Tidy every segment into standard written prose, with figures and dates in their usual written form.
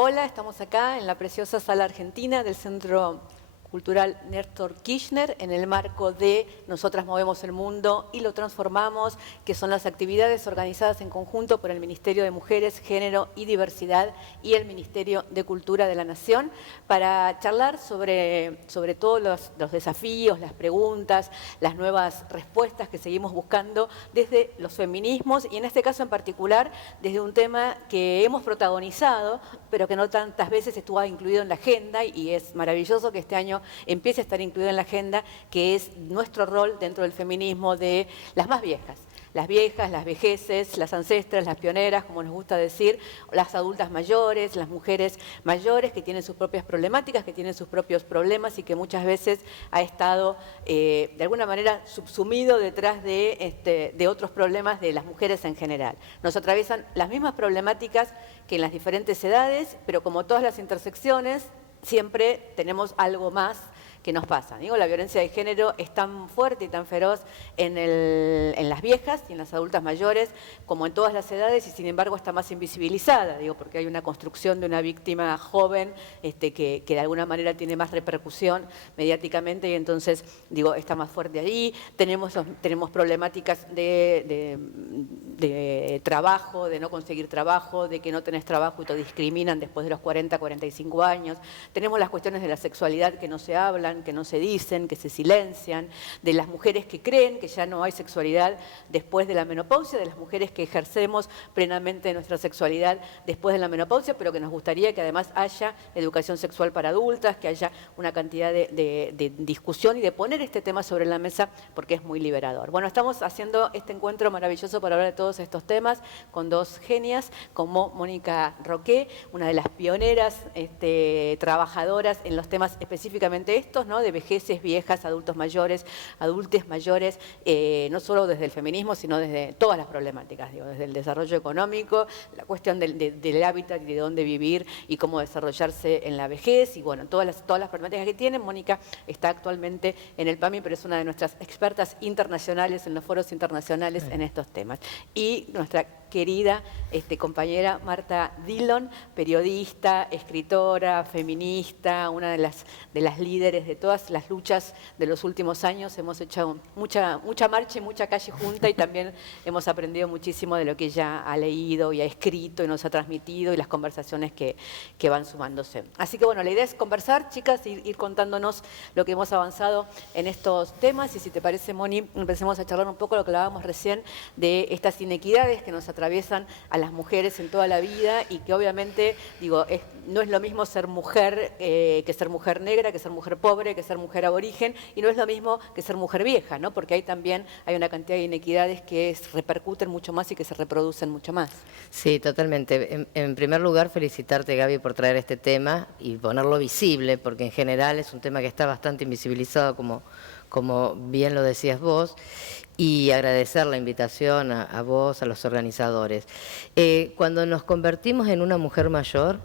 Hola, estamos acá en la preciosa Sala Argentina del Centro Cultural Néstor Kirchner en el marco de Nosotras Movemos el Mundo y lo Transformamos, que son las actividades organizadas en conjunto por el Ministerio de Mujeres, Género y Diversidad y el Ministerio de Cultura de la Nación para charlar sobre todos los desafíos, las preguntas, las nuevas respuestas que seguimos buscando desde los feminismos y en este caso en particular desde un tema que hemos protagonizado pero que no tantas veces estuvo incluido en la agenda y es maravilloso que este año empiece a estar incluido en la agenda, que es nuestro rol dentro del feminismo de las más viejas, las vejeces, las ancestras, las pioneras, como nos gusta decir, las adultas mayores, las mujeres mayores que tienen sus propias problemáticas, que tienen sus propios problemas y que muchas veces ha estado de alguna manera subsumido detrás de otros problemas de las mujeres en general. Nos atraviesan las mismas problemáticas que en las diferentes edades, pero como todas las intersecciones, siempre tenemos algo más que nos pasa. Digo, la violencia de género es tan fuerte y tan feroz en las viejas y en las adultas mayores como en todas las edades y sin embargo está más invisibilizada, digo, porque hay una construcción de una víctima joven que de alguna manera tiene más repercusión mediáticamente y entonces, digo, está más fuerte ahí. Tenemos problemáticas de trabajo, de no conseguir trabajo, de que no tenés trabajo y te discriminan después de los 40, 45 años. Tenemos las cuestiones de la sexualidad que no se hablan, que no se dicen, que se silencian, de las mujeres que creen que ya no hay sexualidad después de la menopausia, de las mujeres que ejercemos plenamente nuestra sexualidad después de la menopausia, pero que nos gustaría que además haya educación sexual para adultas, que haya una cantidad de discusión y de poner este tema sobre la mesa porque es muy liberador. Bueno, estamos haciendo este encuentro maravilloso para hablar de todos estos temas con dos genias como Mónica Roqué, una de las pioneras trabajadoras en los temas específicamente estos, ¿no? De vejeces, viejas, adultos mayores, adultes mayores, no solo desde el feminismo, sino desde todas las problemáticas, digo, desde el desarrollo económico, la cuestión del hábitat y de dónde vivir y cómo desarrollarse en la vejez y bueno, todas las problemáticas que tienen. Mónica está actualmente en el PAMI, pero es una de nuestras expertas internacionales en los foros internacionales en estos temas. Y nuestra querida compañera Marta Dillon, periodista, escritora, feminista, una de las líderes de todas las luchas de los últimos años. Hemos hecho mucha marcha y mucha calle junta y también hemos aprendido muchísimo de lo que ella ha leído y ha escrito y nos ha transmitido y las conversaciones que van sumándose. Así que bueno, la idea es conversar, chicas, ir contándonos lo que hemos avanzado en estos temas y si te parece, Moni, empecemos a charlar un poco lo que hablábamos recién de estas inequidades que nos atraviesan a las mujeres en toda la vida y que obviamente, digo, no es lo mismo ser mujer que ser mujer negra, que ser mujer pobre, que ser mujer aborigen y no es lo mismo que ser mujer vieja, ¿no? Porque ahí también hay una cantidad de inequidades que repercuten mucho más y que se reproducen mucho más. Sí, totalmente. En primer lugar, felicitarte, Gaby, por traer este tema y ponerlo visible, porque en general es un tema que está bastante invisibilizado, como bien lo decías vos, y agradecer la invitación a vos, a los organizadores. Cuando nos convertimos en una mujer mayor,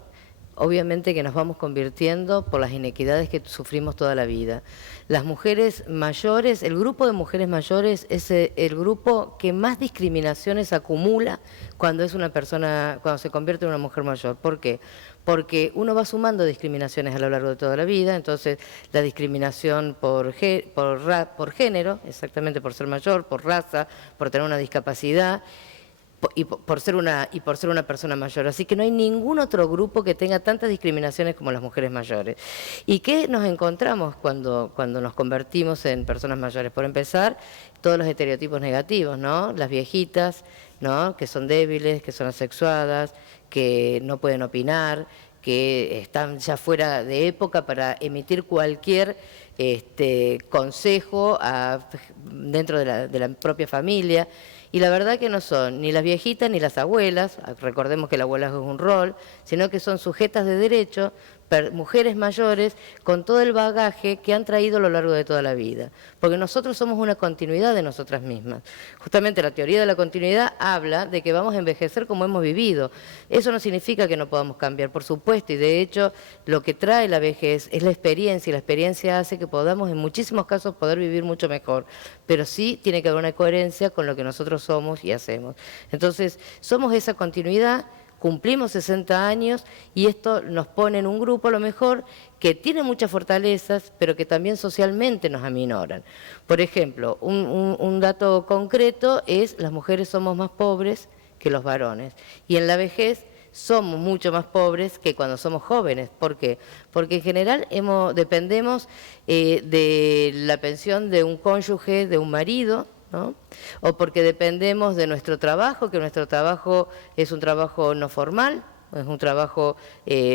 obviamente que nos vamos convirtiendo por las inequidades que sufrimos toda la vida. Las mujeres mayores, el grupo de mujeres mayores es el grupo que más discriminaciones acumula cuando se convierte en una mujer mayor. ¿Por qué? Porque uno va sumando discriminaciones a lo largo de toda la vida, entonces la discriminación por género, exactamente por ser mayor, por raza, por tener una discapacidad, y por ser una persona mayor. Así que no hay ningún otro grupo que tenga tantas discriminaciones como las mujeres mayores. ¿Y qué nos encontramos cuando nos convertimos en personas mayores? Por empezar, todos los estereotipos negativos, ¿no? Las viejitas, ¿no? Que son débiles, que son asexuadas, que no pueden opinar, que están ya fuera de época para emitir cualquier consejo dentro de la propia familia. Y la verdad que no son ni las viejitas ni las abuelas, recordemos que la abuela es un rol, sino que son sujetas de derecho, mujeres mayores con todo el bagaje que han traído a lo largo de toda la vida. Porque nosotros somos una continuidad de nosotras mismas. Justamente la teoría de la continuidad habla de que vamos a envejecer como hemos vivido. Eso no significa que no podamos cambiar, por supuesto, y de hecho lo que trae la vejez es la experiencia, y la experiencia hace que podamos en muchísimos casos poder vivir mucho mejor. Pero sí tiene que haber una coherencia con lo que nosotros somos y hacemos. Entonces, somos esa continuidad. cumplimos 60 años y esto nos pone en un grupo a lo mejor que tiene muchas fortalezas, pero que también socialmente nos aminoran. Por ejemplo, un dato concreto es las mujeres somos más pobres que los varones y en la vejez somos mucho más pobres que cuando somos jóvenes. ¿Por qué? Porque en general dependemos de la pensión de un cónyuge, de un marido, ¿no? O porque dependemos de nuestro trabajo, que nuestro trabajo es un trabajo no formal, es un trabajo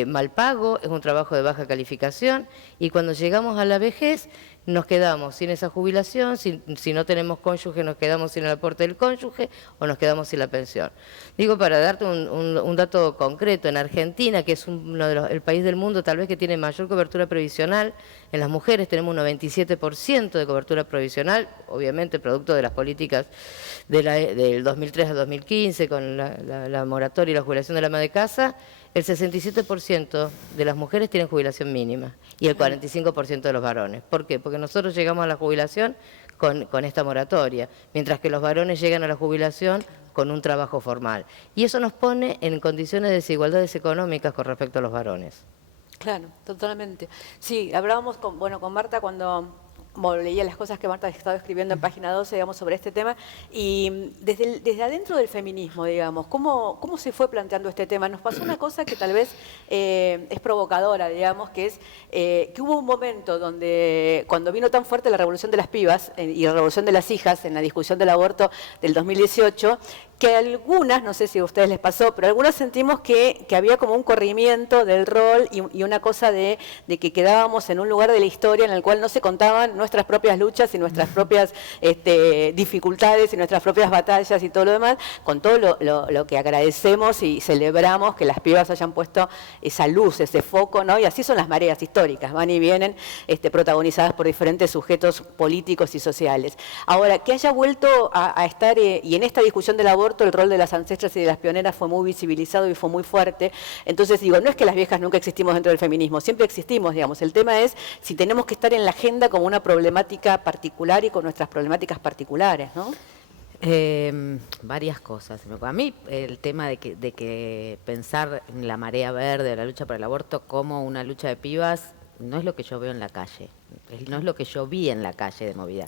mal pago, es un trabajo de baja calificación, y cuando llegamos a la vejez nos quedamos sin esa jubilación, si no tenemos cónyuge nos quedamos sin el aporte del cónyuge o nos quedamos sin la pensión. Digo, para darte un dato concreto, en Argentina, que es el país del mundo tal vez que tiene mayor cobertura previsional, en las mujeres tenemos un 97% de cobertura provisional, obviamente producto de las políticas del 2003 al 2015, con la moratoria y la jubilación de la ama de casa. El 67% de las mujeres tienen jubilación mínima y el 45% de los varones. ¿Por qué? Porque nosotros llegamos a la jubilación con esta moratoria, mientras que los varones llegan a la jubilación con un trabajo formal. Y eso nos pone en condiciones de desigualdades económicas con respecto a los varones. Claro, totalmente. Sí, hablábamos con Marta cuando leía las cosas que Marta estaba escribiendo en página 12, digamos, sobre este tema, y desde adentro del feminismo, digamos, ¿cómo se fue planteando este tema? Nos pasó una cosa que tal vez es provocadora, digamos, que es que hubo un momento donde, cuando vino tan fuerte la revolución de las pibas y la revolución de las hijas en la discusión del aborto del 2018, que algunas, no sé si a ustedes les pasó, pero algunas sentimos que había como un corrimiento del rol y una cosa de que quedábamos en un lugar de la historia en el cual no se contaban nuestras propias luchas y nuestras propias dificultades y nuestras propias batallas y todo lo demás, con todo lo que agradecemos y celebramos que las pibas hayan puesto esa luz, ese foco, ¿no? Y así son las mareas históricas, van y vienen protagonizadas por diferentes sujetos políticos y sociales. Ahora, que haya vuelto a estar, y en esta discusión del aborto, el rol de las ancestras y de las pioneras fue muy visibilizado y fue muy fuerte. Entonces digo, no es que las viejas nunca existimos dentro del feminismo, siempre existimos, digamos. El tema es si tenemos que estar en la agenda como una problemática particular y con nuestras problemáticas particulares, ¿no? Varias cosas. A mí el tema de que pensar en la marea verde o la lucha por el aborto como una lucha de pibas no es lo que yo veo en la calle, no es lo que yo vi en la calle de movida.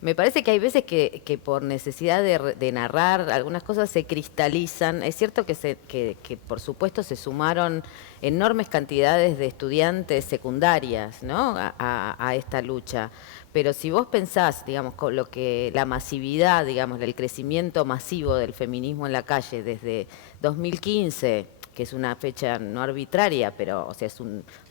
Me parece que hay veces que por necesidad de narrar algunas cosas se cristalizan. Es cierto que por supuesto se sumaron enormes cantidades de estudiantes secundarias, ¿no? a esta lucha. Pero si vos pensás, digamos, con la masividad, digamos, el crecimiento masivo del feminismo en la calle desde 2015, que es una fecha no arbitraria, pero o sea, es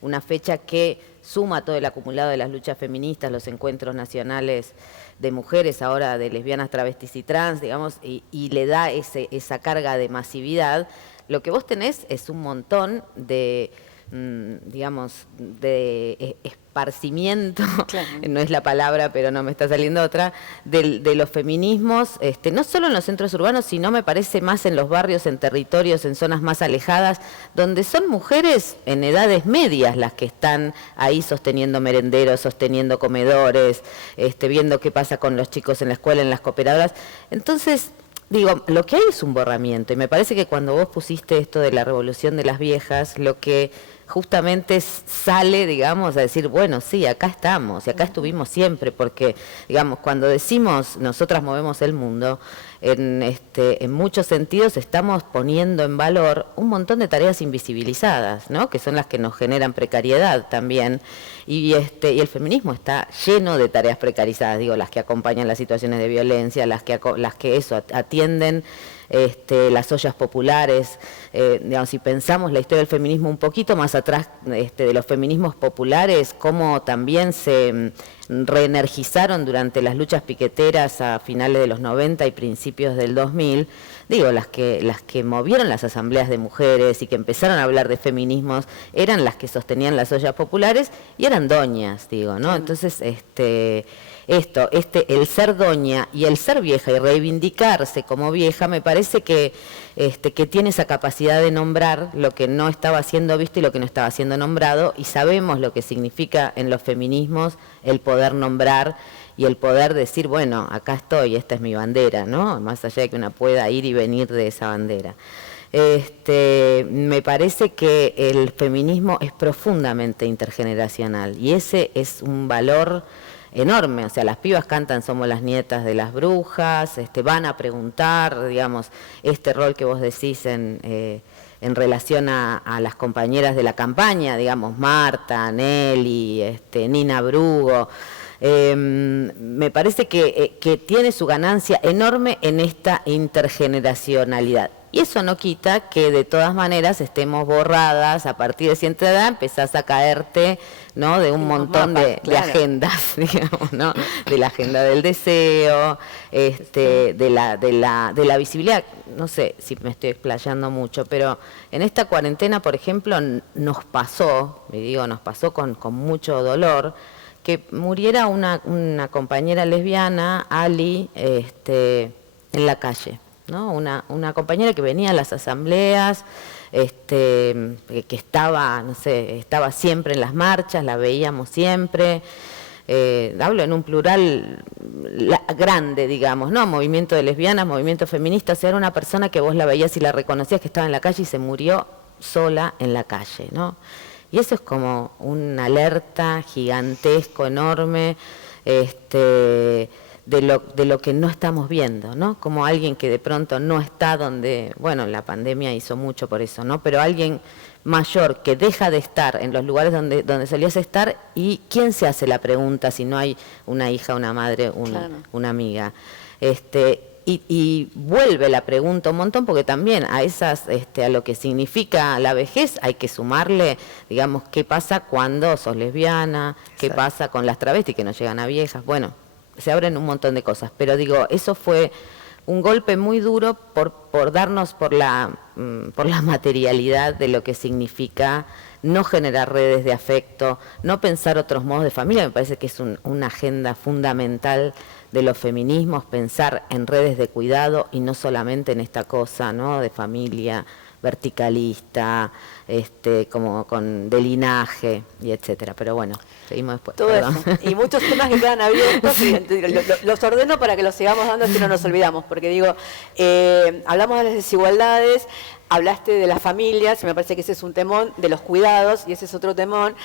una fecha que suma todo el acumulado de las luchas feministas, los encuentros nacionales de mujeres, ahora de lesbianas, travestis y trans, digamos, y le da esa carga de masividad. Lo que vos tenés es un montón de, digamos, de esparcimiento, claro. No es la palabra, pero no me está saliendo otra, de los feminismos, no solo en los centros urbanos, sino me parece más en los barrios, en territorios, en zonas más alejadas, donde son mujeres en edades medias las que están ahí sosteniendo merenderos, sosteniendo comedores, viendo qué pasa con los chicos en la escuela, en las cooperadoras. Entonces, digo, lo que hay es un borramiento, y me parece que cuando vos pusiste esto de la revolución de las viejas, lo que justamente sale, digamos, a decir, bueno, sí, acá estamos, y acá estuvimos siempre, porque, digamos, cuando decimos nosotras movemos el mundo, en muchos sentidos estamos poniendo en valor un montón de tareas invisibilizadas, ¿no? Que son las que nos generan precariedad también, y el feminismo está lleno de tareas precarizadas, digo, las que acompañan las situaciones de violencia, las que eso atienden las ollas populares, digamos, si pensamos la historia del feminismo un poquito más atrás de los feminismos populares, cómo también se reenergizaron durante las luchas piqueteras a finales de los 90 y principios del 2000, digo, las que movieron las asambleas de mujeres y que empezaron a hablar de feminismos eran las que sostenían las ollas populares y eran doñas, digo, ¿no? Entonces, el ser doña y el ser vieja y reivindicarse como vieja, me parece que tiene esa capacidad de nombrar lo que no estaba siendo visto y lo que no estaba siendo nombrado, y sabemos lo que significa en los feminismos el poder nombrar y el poder decir, bueno, acá estoy, esta es mi bandera, ¿no? Más allá de que una pueda ir y venir de esa bandera. Me parece que el feminismo es profundamente intergeneracional y ese es un valor enorme. O sea, las pibas cantan Somos las nietas de las brujas, van a preguntar, digamos, este rol que vos decís en relación a las compañeras de la campaña, digamos, Marta, Nelly, Nina Brugo. Me parece que tiene su ganancia enorme en esta intergeneracionalidad. Y eso no quita que de todas maneras estemos borradas, a partir de cierta edad empezás a caerte, ¿no?, de un montón de agendas, digamos, ¿no? De la agenda del deseo, de la visibilidad. No sé si me estoy explayando mucho, pero en esta cuarentena, por ejemplo, nos pasó con mucho dolor, que muriera una compañera lesbiana, Ali, en la calle, ¿no? Una compañera que venía a las asambleas, que estaba, no sé, estaba siempre en las marchas, la veíamos siempre. Hablo en un plural grande, digamos, ¿no? Movimiento de lesbianas, movimiento feminista. O sea, era una persona que vos la veías y la reconocías, que estaba en la calle y se murió sola en la calle, ¿no? Y eso es como una alerta gigantesco, enorme, de lo que no estamos viendo, ¿no? Como alguien que de pronto no está donde, bueno, la pandemia hizo mucho por eso, ¿no? Pero alguien mayor que deja de estar en los lugares donde solías estar, y ¿quién se hace la pregunta si no hay una hija, una madre, una amiga? Y vuelve la pregunta un montón, porque también a a lo que significa la vejez hay que sumarle, digamos, qué pasa cuando sos lesbiana, qué pasa con las travestis que no llegan a viejas. Bueno, se abren un montón de cosas, pero digo, eso fue un golpe muy duro por darnos por la materialidad de lo que significa no generar redes de afecto, no pensar otros modos de familia. Me parece que es una agenda fundamental de los feminismos, pensar en redes de cuidado y no solamente en esta cosa, ¿no?, de familia verticalista, como de linaje y etcétera. Pero bueno, seguimos después. Todo eso. Y muchos temas que quedan abiertos, y los ordeno para que los sigamos dando si no nos olvidamos, porque digo, hablamos de las desigualdades, hablaste de las familias, y me parece que ese es un temón, de los cuidados, y ese es otro temón.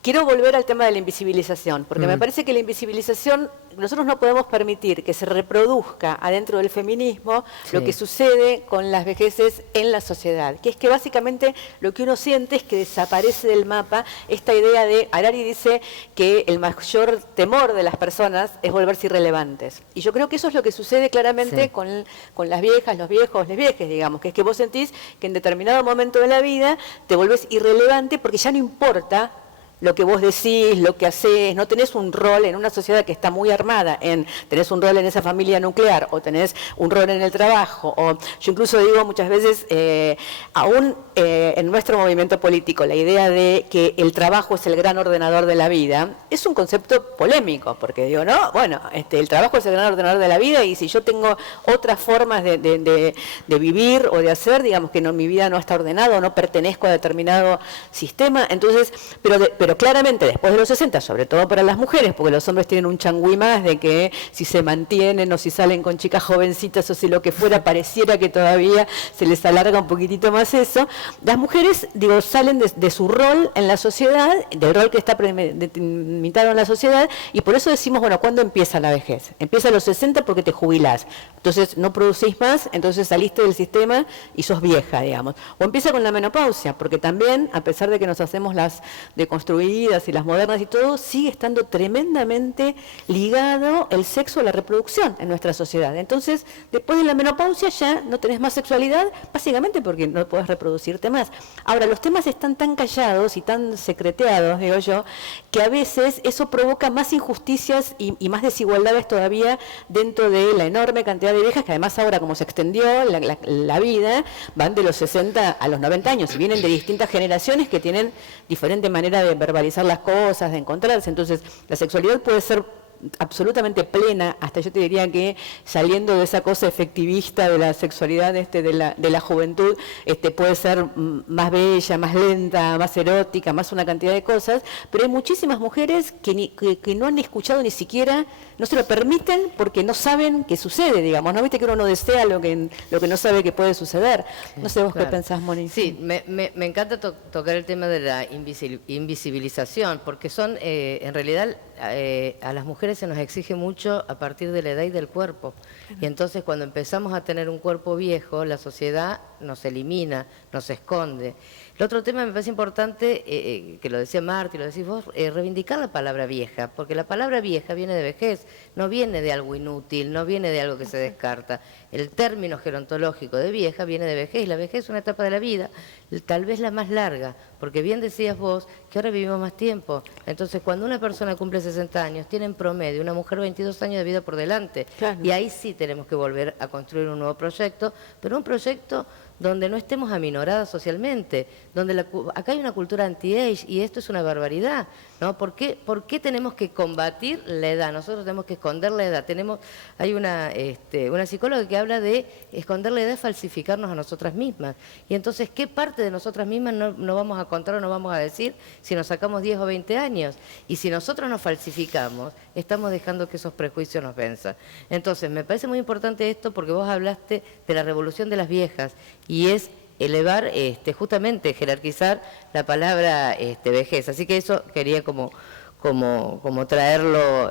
Quiero volver al tema de la invisibilización, porque me parece que la invisibilización, nosotros no podemos permitir que se reproduzca adentro del feminismo lo que sucede con las vejeces en la sociedad, que es que básicamente lo que uno siente es que desaparece del mapa esta idea de, Harari dice que el mayor temor de las personas es volverse irrelevantes. Y yo creo que eso es lo que sucede claramente con las viejas, los viejos, las viejas, digamos, que es que vos sentís que en determinado momento de la vida te volvés irrelevante porque ya no importa lo que vos decís, lo que hacés, no tenés un rol en una sociedad que está muy armada tenés un rol en esa familia nuclear, o tenés un rol en el trabajo, o yo incluso digo muchas veces, aún en nuestro movimiento político, la idea de que el trabajo es el gran ordenador de la vida, es un concepto polémico, porque digo, no, bueno, el trabajo es el gran ordenador de la vida, y si yo tengo otras formas de vivir o de hacer, digamos que mi vida no está ordenada, o no pertenezco a determinado sistema, entonces, pero claramente después de los 60, sobre todo para las mujeres, porque los hombres tienen un changüí más de que si se mantienen o si salen con chicas jovencitas o si lo que fuera, pareciera que todavía se les alarga un poquitito más eso. Las mujeres, digo, salen de su rol en la sociedad, del rol que está limitado en la sociedad, y por eso decimos, bueno, ¿cuándo empieza la vejez? Empieza a los 60 porque te jubilás, entonces no producís más, entonces saliste del sistema y sos vieja, digamos. O empieza con la menopausia, porque también, a pesar de que nos hacemos las deconstruidas y las modernas y todo, sigue estando tremendamente ligado el sexo a la reproducción en nuestra sociedad. Entonces, después de la menopausia ya no tenés más sexualidad, básicamente porque no podés reproducirte más. Ahora, los temas están tan callados y tan secreteados, digo yo, que a veces eso provoca más injusticias y más desigualdades todavía dentro de la enorme cantidad de viejas, que además ahora, como se extendió la vida, van de los 60 a los 90 años y vienen de distintas generaciones que tienen diferente manera de verbalizar las cosas, de encontrarse. Entonces, la sexualidad puede ser absolutamente plena, hasta yo te diría que saliendo de esa cosa efectivista de la sexualidad de la juventud, puede ser más bella, más lenta, más erótica, más una cantidad de cosas, pero hay muchísimas mujeres que no han escuchado ni siquiera, no se lo permiten porque no saben qué sucede, digamos, ¿no? Viste que uno no desea lo que no sabe que puede suceder. No sé vos qué pensás, Moni. Sí, me encanta tocar el tema de la invisibilización, porque en realidad, a las mujeres se nos exige mucho a partir de la edad y del cuerpo. Y entonces cuando empezamos a tener un cuerpo viejo, la sociedad nos elimina, nos esconde. El otro tema me parece importante, que lo decía Marta y lo decís vos, reivindicar la palabra vieja, porque la palabra vieja viene de vejez, no viene de algo inútil, no viene de algo que se descarta. El término gerontológico de vieja viene de vejez, y la vejez es una etapa de la vida, tal vez la más larga, porque bien decías vos que ahora vivimos más tiempo. Entonces, cuando una persona cumple 60 años, tiene en promedio una mujer 22 años de vida por delante. Claro. Y ahí sí tenemos que volver a construir un nuevo proyecto, pero un proyecto donde no estemos aminoradas socialmente, donde acá hay una cultura anti-age y esto es una barbaridad, ¿no? ¿Por qué tenemos que combatir la edad? Nosotros tenemos que esconder la edad. Hay una psicóloga que habla de esconder la edad, falsificarnos a nosotras mismas. Y entonces, ¿qué parte de nosotras mismas no vamos a contar o no vamos a decir si nos sacamos 10 o 20 años? Y si nosotros nos falsificamos, estamos dejando que esos prejuicios nos venzan. Entonces, me parece muy importante esto porque vos hablaste de la revolución de las viejas y es elevar, justamente jerarquizar la palabra vejez. Así que eso quería como traerlo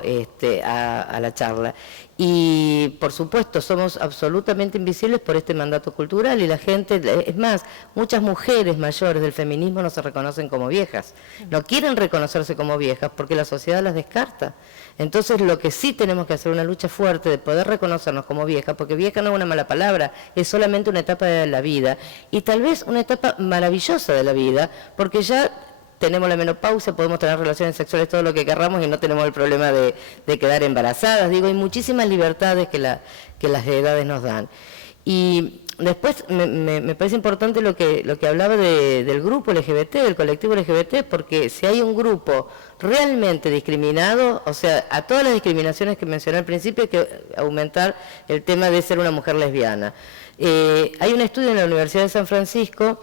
a la charla. Y por supuesto somos absolutamente invisibles por este mandato cultural y la gente, es más, muchas mujeres mayores del feminismo no se reconocen como viejas, no quieren reconocerse como viejas porque la sociedad las descarta. Entonces lo que sí tenemos que hacer una lucha fuerte de poder reconocernos como viejas, porque vieja no es una mala palabra, es solamente una etapa de la vida y tal vez una etapa maravillosa de la vida, porque ya tenemos la menopausia, podemos tener relaciones sexuales todo lo que querramos y no tenemos el problema de quedar embarazadas. Digo, hay muchísimas libertades que las edades nos dan. Y después me parece importante lo que hablaba del grupo LGBT, del colectivo LGBT, porque si hay un grupo realmente discriminado, o sea, a todas las discriminaciones que mencioné al principio hay que aumentar el tema de ser una mujer lesbiana. Hay un estudio en la Universidad de San Francisco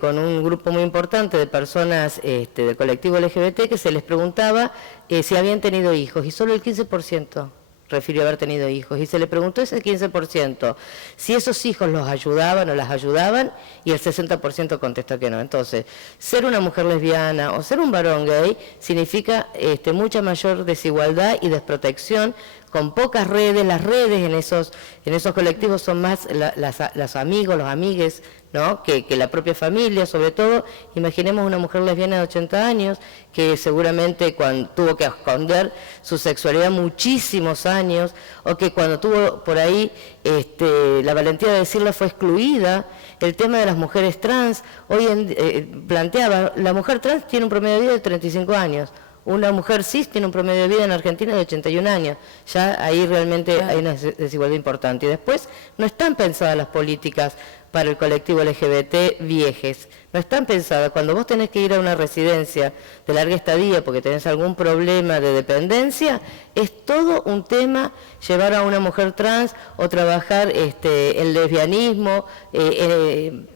con un grupo muy importante de personas del colectivo LGBT que se les preguntaba si habían tenido hijos y solo el 15% refirió haber tenido hijos y se le preguntó ese 15% si esos hijos los ayudaban o las ayudaban y el 60% contestó que no. Entonces, ser una mujer lesbiana o ser un varón gay significa mucha mayor desigualdad y desprotección con pocas redes. Las redes en esos colectivos son más los amigos, los amigues, ¿no? que la propia familia, sobre todo. Imaginemos una mujer lesbiana de 80 años que seguramente tuvo que esconder su sexualidad muchísimos años, o que cuando tuvo por ahí la valentía de decirla fue excluida. El tema de las mujeres trans, planteaba, la mujer trans tiene un promedio de vida de 35 años. Una mujer cis tiene un promedio de vida en Argentina de 81 años. Ya ahí realmente hay una desigualdad importante. Y después no están pensadas las políticas para el colectivo LGBT viejes. No están pensadas. Cuando vos tenés que ir a una residencia de larga estadía porque tenés algún problema de dependencia, es todo un tema llevar a una mujer trans o trabajar el lesbianismo en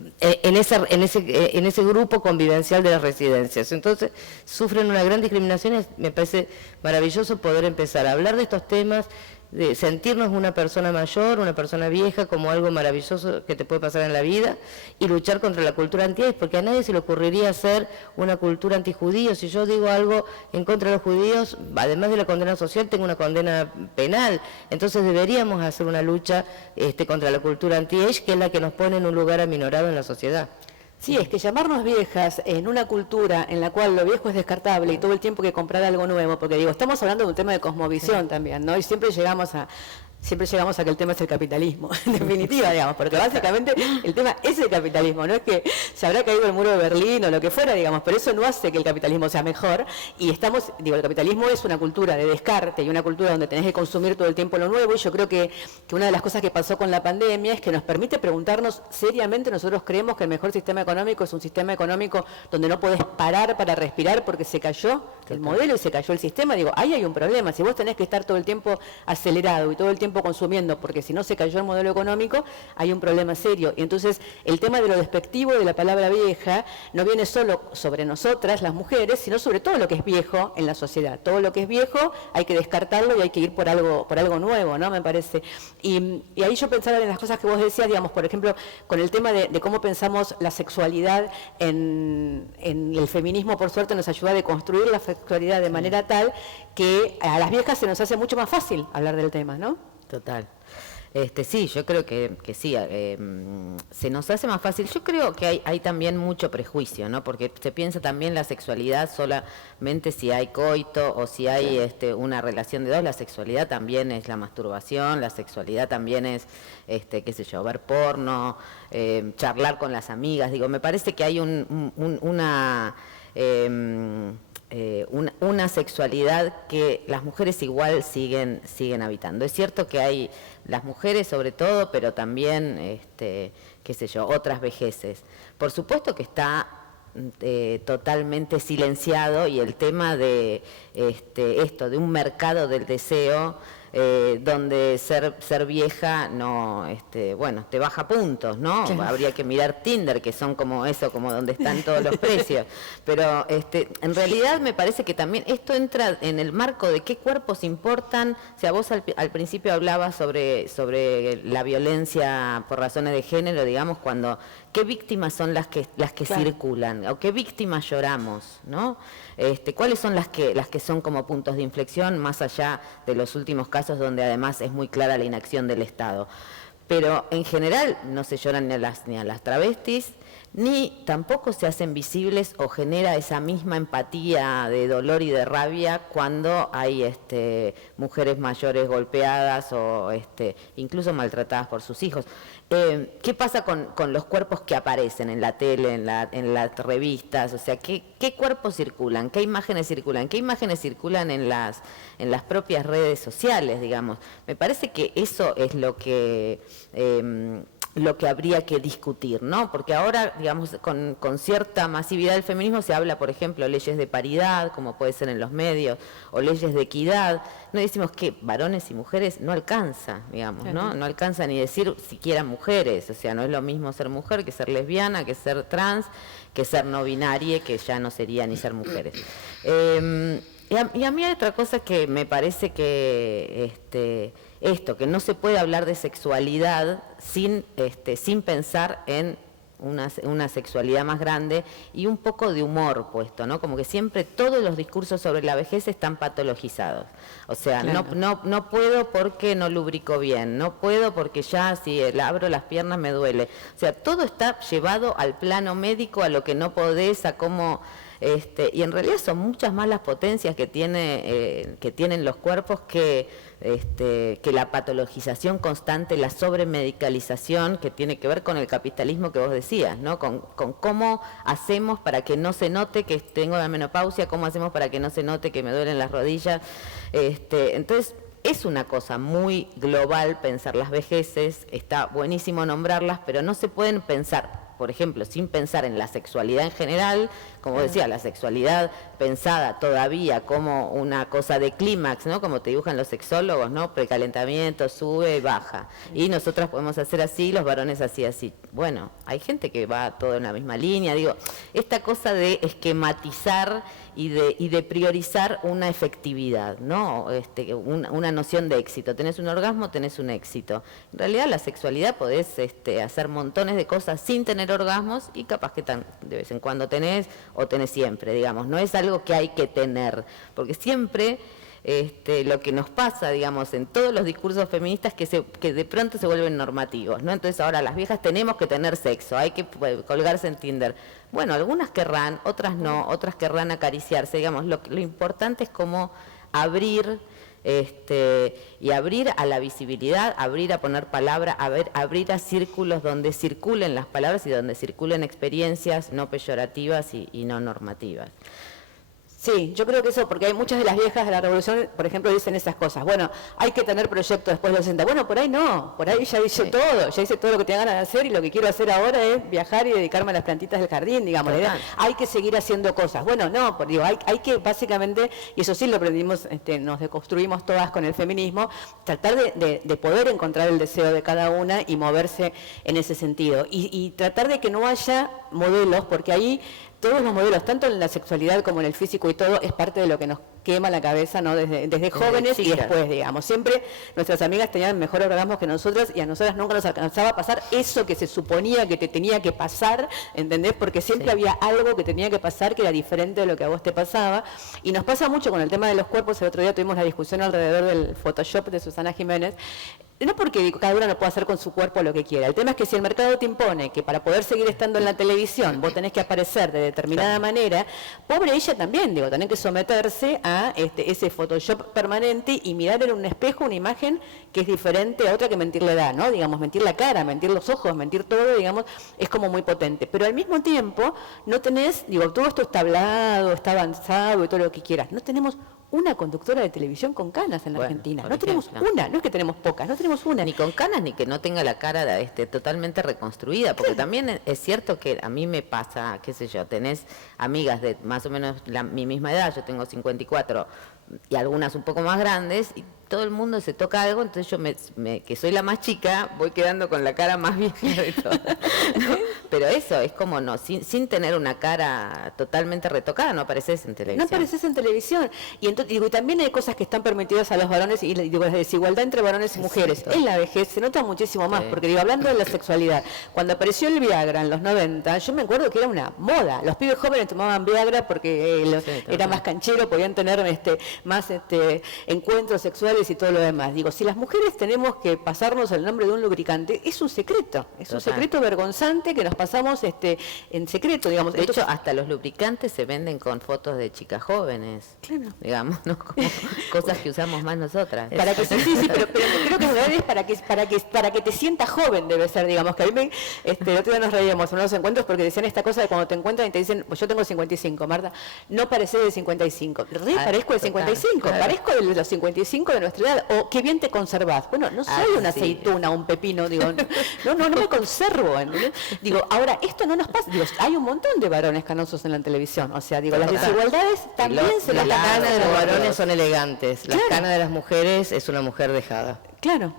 ese grupo convivencial de las residencias. Entonces sufren una gran discriminación y me parece maravilloso poder empezar a hablar de estos temas, de sentirnos una persona mayor, una persona vieja como algo maravilloso que te puede pasar en la vida y luchar contra la cultura anti-AIDS, porque a nadie se le ocurriría hacer una cultura antijudío. Si yo digo algo en contra de los judíos, además de la condena social, tengo una condena penal. Entonces deberíamos hacer una lucha contra la cultura anti-AIDS, que es la que nos pone en un lugar aminorado en la sociedad. Sí, es que llamarnos viejas en una cultura en la cual lo viejo es descartable y todo el tiempo hay que comprar algo nuevo, porque digo, estamos hablando de un tema de cosmovisión también, ¿no? Y siempre llegamos a que el tema es el capitalismo, en definitiva, digamos, porque básicamente el tema es el capitalismo, no es que se habrá caído el muro de Berlín o lo que fuera, digamos, pero eso no hace que el capitalismo sea mejor, y el capitalismo es una cultura de descarte y una cultura donde tenés que consumir todo el tiempo lo nuevo, y yo creo que una de las cosas que pasó con la pandemia es que nos permite preguntarnos seriamente. Nosotros creemos que el mejor sistema económico es un sistema económico donde no podés parar para respirar porque se cayó el modelo y se cayó el sistema, digo, ahí hay un problema. Si vos tenés que estar todo el tiempo acelerado y todo el tiempo consumiendo, porque si no se cayó el modelo económico, hay un problema serio. Y entonces el tema de lo despectivo de la palabra vieja no viene solo sobre nosotras, las mujeres, sino sobre todo lo que es viejo en la sociedad. Todo lo que es viejo hay que descartarlo y hay que ir por algo nuevo, ¿no? Me parece. Y ahí yo pensaba en las cosas que vos decías, digamos, por ejemplo, con el tema de cómo pensamos la sexualidad en el feminismo, por suerte, nos ayuda a deconstruir la sexualidad de manera tal que a las viejas se nos hace mucho más fácil hablar del tema, ¿no? Total. Sí, yo creo que sí, se nos hace más fácil. Yo creo que hay también mucho prejuicio, ¿no? Porque se piensa también la sexualidad solamente si hay coito o si hay una relación de dos. La sexualidad también es la masturbación, la sexualidad también es, qué sé yo, ver porno, charlar con las amigas. Digo, me parece que hay una sexualidad que las mujeres igual siguen habitando. Es cierto que hay las mujeres sobre todo, pero también, qué sé yo, otras vejeces. Por supuesto que está totalmente silenciado, y el tema de esto, de un mercado del deseo, donde ser vieja no, bueno, te baja puntos, ¿no? Sí. Habría que mirar Tinder, que son como eso, como donde están todos los precios. Pero en realidad me parece que también esto entra en el marco de qué cuerpos importan. O sea, vos al principio hablabas sobre la violencia por razones de género, digamos, cuando qué víctimas son las que claro. circulan, o qué víctimas lloramos, ¿no? ¿Cuáles son las que son como puntos de inflexión, más allá de los últimos casos donde además es muy clara la inacción del Estado? Pero en general no se lloran ni a las travestis, ni tampoco se hacen visibles o genera esa misma empatía de dolor y de rabia cuando hay mujeres mayores golpeadas o incluso maltratadas por sus hijos. ¿Qué pasa con los cuerpos que aparecen en la tele, en las revistas? O sea, ¿qué cuerpos circulan? ¿Qué imágenes circulan? ¿Qué imágenes circulan en las propias redes sociales, digamos? Me parece que eso es lo que habría que discutir, ¿no? Porque ahora, digamos, con cierta masividad del feminismo se habla, por ejemplo, leyes de paridad, como puede ser en los medios, o leyes de equidad. No decimos que varones y mujeres no alcanza, digamos, ¿no? No alcanza ni decir siquiera mujeres. O sea, no es lo mismo ser mujer que ser lesbiana, que ser trans, que ser no binaria, que ya no sería ni ser mujeres. Y a mí hay otra cosa que me parece que que no se puede hablar de sexualidad sin pensar en una sexualidad más grande y un poco de humor puesto, ¿no? Como que siempre todos los discursos sobre la vejez están patologizados. O sea, claro. no puedo porque no lubrico bien, no puedo porque ya si abro las piernas me duele. O sea, todo está llevado al plano médico, a lo que no podés, a cómo... y en realidad son muchas más las potencias que tienen los cuerpos que la patologización constante, la sobremedicalización, que tiene que ver con el capitalismo que vos decías, ¿no? Con cómo hacemos para que no se note que tengo la menopausia, cómo hacemos para que no se note que me duelen las rodillas. Entonces, es una cosa muy global pensar las vejeces, está buenísimo nombrarlas, pero no se pueden pensar, por ejemplo, sin pensar en la sexualidad en general, como decía, la sexualidad pensada todavía como una cosa de clímax, ¿no? Como te dibujan los sexólogos, ¿no? Precalentamiento, sube y baja. Y nosotras podemos hacer así, los varones así. Bueno, hay gente que va todo en la misma línea. Digo, esta cosa de esquematizar y de priorizar una efectividad, ¿no? Una noción de éxito. Tenés un orgasmo, tenés un éxito. En realidad la sexualidad podés hacer montones de cosas sin tener orgasmos y capaz que de vez en cuando tenés o tenés siempre, digamos. No es algo que hay que tener, porque siempre lo que nos pasa, digamos, en todos los discursos feministas que de pronto se vuelven normativos, ¿no? Entonces ahora las viejas tenemos que tener sexo, hay que colgarse en Tinder. Bueno, algunas querrán, otras no, otras querrán acariciarse, digamos. Lo importante es como abrir y abrir a la visibilidad, abrir a poner palabra, abrir a círculos donde circulen las palabras y donde circulen experiencias no peyorativas y no normativas. Sí, yo creo que eso, porque hay muchas de las viejas de la revolución, por ejemplo, dicen esas cosas. Bueno, hay que tener proyectos después de los 60. Bueno, por ahí no, por ahí ya hice todo, ya hice todo lo que tenía ganas de hacer y lo que quiero hacer ahora es viajar y dedicarme a las plantitas del jardín, digamos. Hay que seguir haciendo cosas. Bueno, no, digo, hay que básicamente, y eso sí lo aprendimos, nos deconstruimos todas con el feminismo, tratar de poder encontrar el deseo de cada una y moverse en ese sentido. Y tratar de que no haya modelos, porque ahí todos los modelos, tanto en la sexualidad como en el físico y todo, es parte de lo que nos quema la cabeza, ¿no? Desde jóvenes y después, digamos. Siempre nuestras amigas tenían mejor orgasmos que nosotras y a nosotras nunca nos alcanzaba a pasar eso que se suponía que te tenía que pasar, ¿entendés? Porque siempre había algo que tenía que pasar que era diferente de lo que a vos te pasaba. Y nos pasa mucho con el tema de los cuerpos. El otro día tuvimos la discusión alrededor del Photoshop de Susana Jiménez. No porque cada una no pueda hacer con su cuerpo lo que quiera. El tema es que si el mercado te impone que para poder seguir estando en la televisión vos tenés que aparecer de determinada manera, pobre ella también, digo, tenés que someterse a ese Photoshop permanente y mirar en un espejo una imagen que es diferente a otra que mentir la edad, ¿no? Digamos, mentir la cara, mentir los ojos, mentir todo, digamos, es como muy potente. Pero al mismo tiempo no tenés, digo, todo esto está hablado, está avanzado y todo lo que quieras. No tenemos una conductora de televisión con canas en la Argentina. No tenemos una, no es que tenemos pocas, no tenemos una. Ni con canas ni que no tenga la cara totalmente reconstruida, porque también es cierto que a mí me pasa, qué sé yo, tenés amigas de más o menos mi misma edad, yo tengo 54 y algunas un poco más grandes, y todo el mundo se toca algo, entonces yo, que soy la más chica, voy quedando con la cara más vieja de todas. ¿No? Pero eso, es como no, sin tener una cara totalmente retocada, no apareces en televisión. No apareces en televisión. Y entonces, digo, y también hay cosas que están permitidas a los varones, y digo, la desigualdad entre varones y mujeres. En la vejez se nota muchísimo más, porque digo, hablando de la sexualidad, cuando apareció el Viagra en los 90, yo me acuerdo que era una moda. Los pibes jóvenes tomaban Viagra porque era más canchero, podían tener más encuentros sexuales y todo lo demás. Digo, si las mujeres tenemos que pasarnos el nombre de un lubricante, es un secreto, un secreto vergonzante que nos pasamos en secreto, digamos. De hecho, hasta los lubricantes se venden con fotos de chicas jóvenes, digamos, ¿no? Como cosas que usamos más nosotras. Para que sí, pero creo que en realidad es para que te sientas joven, debe ser, digamos, que a mí el otro día nos reíamos en unos encuentros porque decían esta cosa de cuando te encuentran y te dicen, pues yo tengo 55, Marta, no pareces de 55, parezco de 55, claro. Parezco de los 55 de nuestra edad, o qué bien te conservás. Bueno, no soy una aceituna, un pepino, digo, no me conservo, ¿entendés? Digo, ahora, esto no nos pasa, digo, hay un montón de varones canosos en la televisión, o sea, digo, las desigualdades también se las... Las canas de los varones son elegantes, las canas de las mujeres es una mujer dejada. Claro.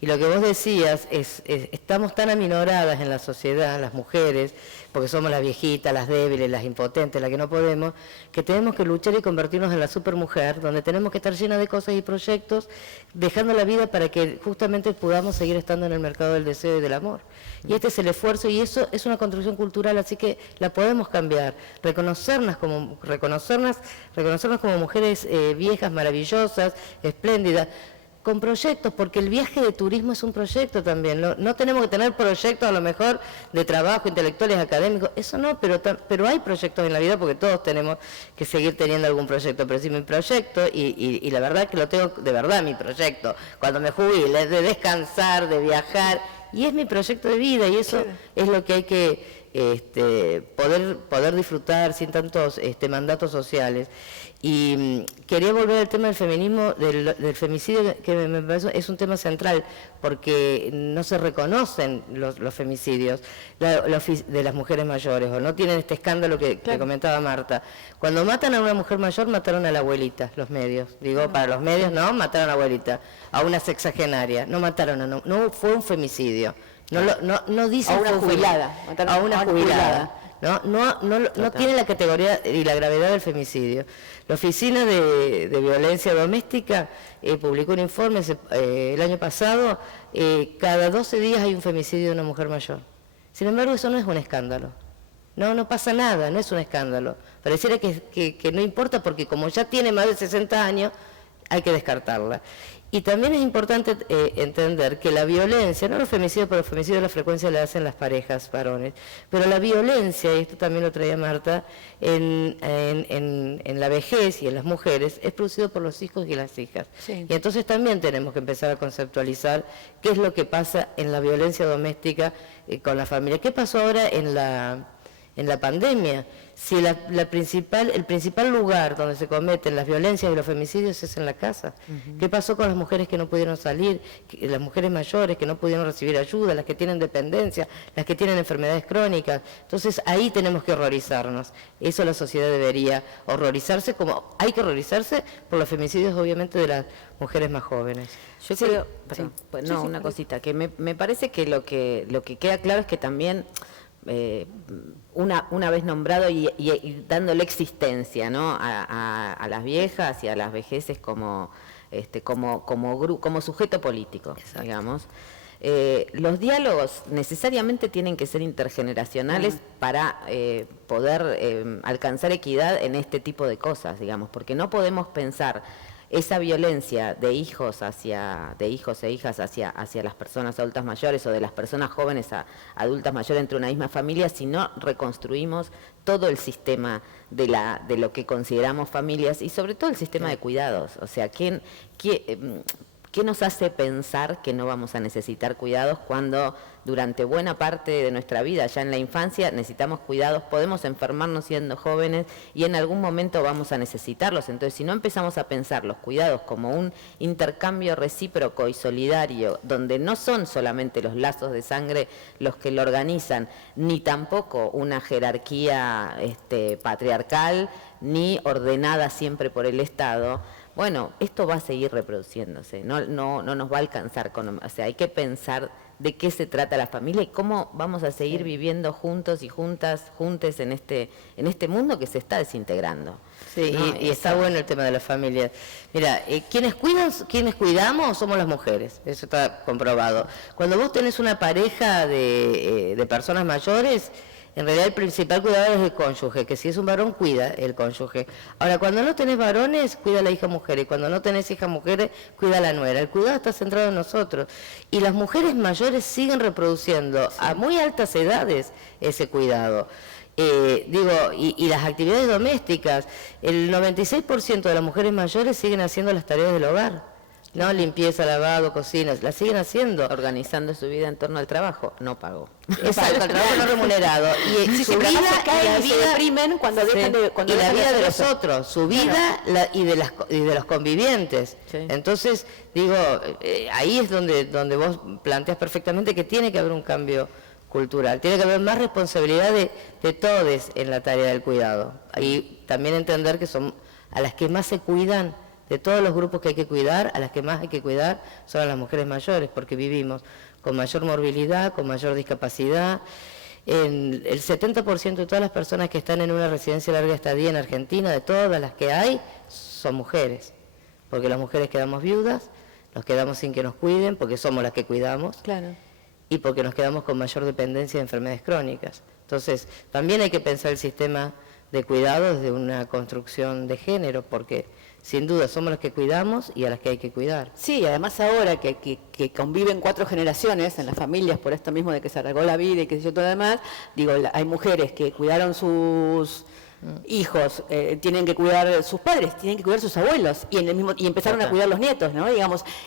Y lo que vos decías estamos tan aminoradas en la sociedad, las mujeres, porque somos las viejitas, las débiles, las impotentes, las que no podemos, que tenemos que luchar y convertirnos en la supermujer, donde tenemos que estar llenas de cosas y proyectos, dejando la vida para que justamente podamos seguir estando en el mercado del deseo y del amor. Y este es el esfuerzo, y eso es una construcción cultural, así que la podemos cambiar, reconocernos como mujeres viejas, maravillosas, espléndidas, con proyectos, porque el viaje de turismo es un proyecto también. No tenemos que tener proyectos a lo mejor de trabajo, intelectuales, académicos, eso no, pero hay proyectos en la vida porque todos tenemos que seguir teniendo algún proyecto. Pero si mi proyecto, y la verdad que lo tengo de verdad mi proyecto, cuando me jubile, es de descansar, de viajar, y es mi proyecto de vida, y eso es lo que hay que poder disfrutar sin tantos mandatos sociales. Y quería volver al tema del feminismo, del femicidio, que me parece es un tema central, porque no se reconocen los femicidios de las mujeres mayores, o no tienen este escándalo que comentaba Marta. Cuando matan a una mujer mayor, mataron a la abuelita, los medios. Digo, para los medios no, mataron a la abuelita, a una sexagenaria, no mataron no fue un femicidio. No dice a una jubilada, a una jubilada. No tiene la categoría y la gravedad del femicidio. La Oficina de Violencia Doméstica publicó un informe el año pasado, cada 12 días hay un femicidio de una mujer mayor. Sin embargo, eso no es un escándalo. No pasa nada, no es un escándalo. Pareciera que no importa porque como ya tiene más de 60 años, hay que descartarla. Y también es importante entender que la violencia, no los femicidios, pero los femicidios la frecuencia la hacen las parejas varones, pero la violencia, y esto también lo traía Marta, en la vejez y en las mujeres, es producido por los hijos y las hijas. Sí. Y entonces también tenemos que empezar a conceptualizar qué es lo que pasa en la violencia doméstica con la familia. ¿Qué pasó ahora en la pandemia? si el principal lugar donde se cometen las violencias y los femicidios es en la casa. ¿Qué pasó con las mujeres que no pudieron salir, las mujeres mayores que no pudieron recibir ayuda, las que tienen dependencia, las que tienen enfermedades crónicas? Entonces ahí tenemos que horrorizarnos. Eso la sociedad debería horrorizarse, como hay que horrorizarse por los femicidios obviamente de las mujeres más jóvenes. Yo creo, una cosita, que me parece que lo que queda claro es que también una vez nombrado y dándole existencia, ¿no?, a las viejas y a las vejeces como sujeto político. Exacto. Digamos. Los diálogos necesariamente tienen que ser intergeneracionales para poder alcanzar equidad en este tipo de cosas, digamos, porque no podemos pensar esa violencia de hijos e hijas hacia las personas adultas mayores o de las personas jóvenes a adultas mayores entre una misma familia si no reconstruimos todo el sistema de lo que consideramos familias y sobre todo el sistema de cuidados. O sea, ¿qué nos hace pensar que no vamos a necesitar cuidados cuando durante buena parte de nuestra vida, ya en la infancia, necesitamos cuidados, podemos enfermarnos siendo jóvenes y en algún momento vamos a necesitarlos? Entonces, si no empezamos a pensar los cuidados como un intercambio recíproco y solidario, donde no son solamente los lazos de sangre los que lo organizan, ni tampoco una jerarquía patriarcal, ni ordenada siempre por el Estado, bueno, esto va a seguir reproduciéndose, no nos va a alcanzar. O sea, hay que pensar de qué se trata la familia y cómo vamos a seguir viviendo juntos y juntes en este mundo que se está desintegrando. Sí, ¿no? y está bueno el tema de la familia. Mira, quienes cuidamos somos las mujeres, eso está comprobado. Cuando vos tenés una pareja de personas mayores, en realidad el principal cuidador es el cónyuge, que si es un varón, cuida el cónyuge. Ahora, cuando no tenés varones, cuida a la hija mujer, y cuando no tenés hija mujeres, cuida a la nuera. El cuidado está centrado en nosotros. Y las mujeres mayores siguen reproduciendo a muy altas edades ese cuidado. Y las actividades domésticas, el 96% de las mujeres mayores siguen haciendo las tareas del hogar. No, limpieza, lavado, cocina, la siguen haciendo. Organizando su vida en torno al trabajo, no pagó. Exacto, el trabajo no remunerado. Y su vida caen y se deprimen cuando dejan de... y la vida de los otros, su vida y de los convivientes. Sí. Entonces, ahí es donde vos planteas perfectamente que tiene que haber un cambio cultural. Tiene que haber más responsabilidad de todos en la tarea del cuidado. Y también entender que son a las que más se cuidan. De todos los grupos que hay que cuidar, a las que más hay que cuidar son a las mujeres mayores, porque vivimos con mayor morbilidad, con mayor discapacidad. El 70% de todas las personas que están en una residencia de larga estadía en Argentina, de todas las que hay, son mujeres. Porque las mujeres quedamos viudas, nos quedamos sin que nos cuiden, porque somos las que cuidamos. Claro. Y porque nos quedamos con mayor dependencia de enfermedades crónicas. Entonces, también hay que pensar el sistema de cuidado desde una construcción de género, porque sin duda somos los que cuidamos y a las que hay que cuidar. Sí, además ahora que conviven 4 generaciones en las familias por esto mismo de que se alargó la vida y que sé yo todo lo demás, hay mujeres que cuidaron sus hijos, tienen que cuidar sus padres, tienen que cuidar sus abuelos y empezaron a cuidar los nietos, ¿no?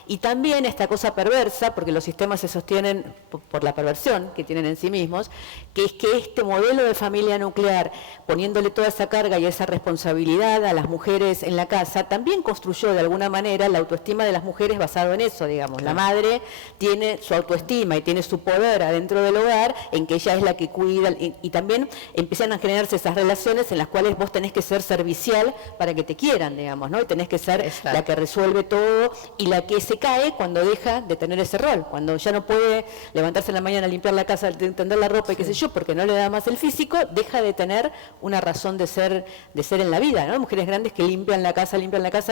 Y también esta cosa perversa, porque los sistemas se sostienen por la perversión que tienen en sí mismos, que es que este modelo de familia nuclear, poniéndole toda esa carga y esa responsabilidad a las mujeres en la casa, también construyó de alguna manera la autoestima de las mujeres basado en eso, digamos. La madre tiene su autoestima y tiene su poder adentro del hogar en que ella es la que cuida y también empiezan a generarse esas relaciones en las cuales vos tenés que ser servicial para que te quieran, digamos, ¿no? Y tenés que ser la que resuelve todo y la que se cae cuando deja de tener ese rol, cuando ya no puede levantarse en la mañana, limpiar la casa, tender la ropa y qué sé yo, porque no le da más el físico, deja de tener una razón de ser en la vida, ¿no? Mujeres grandes que limpian la casa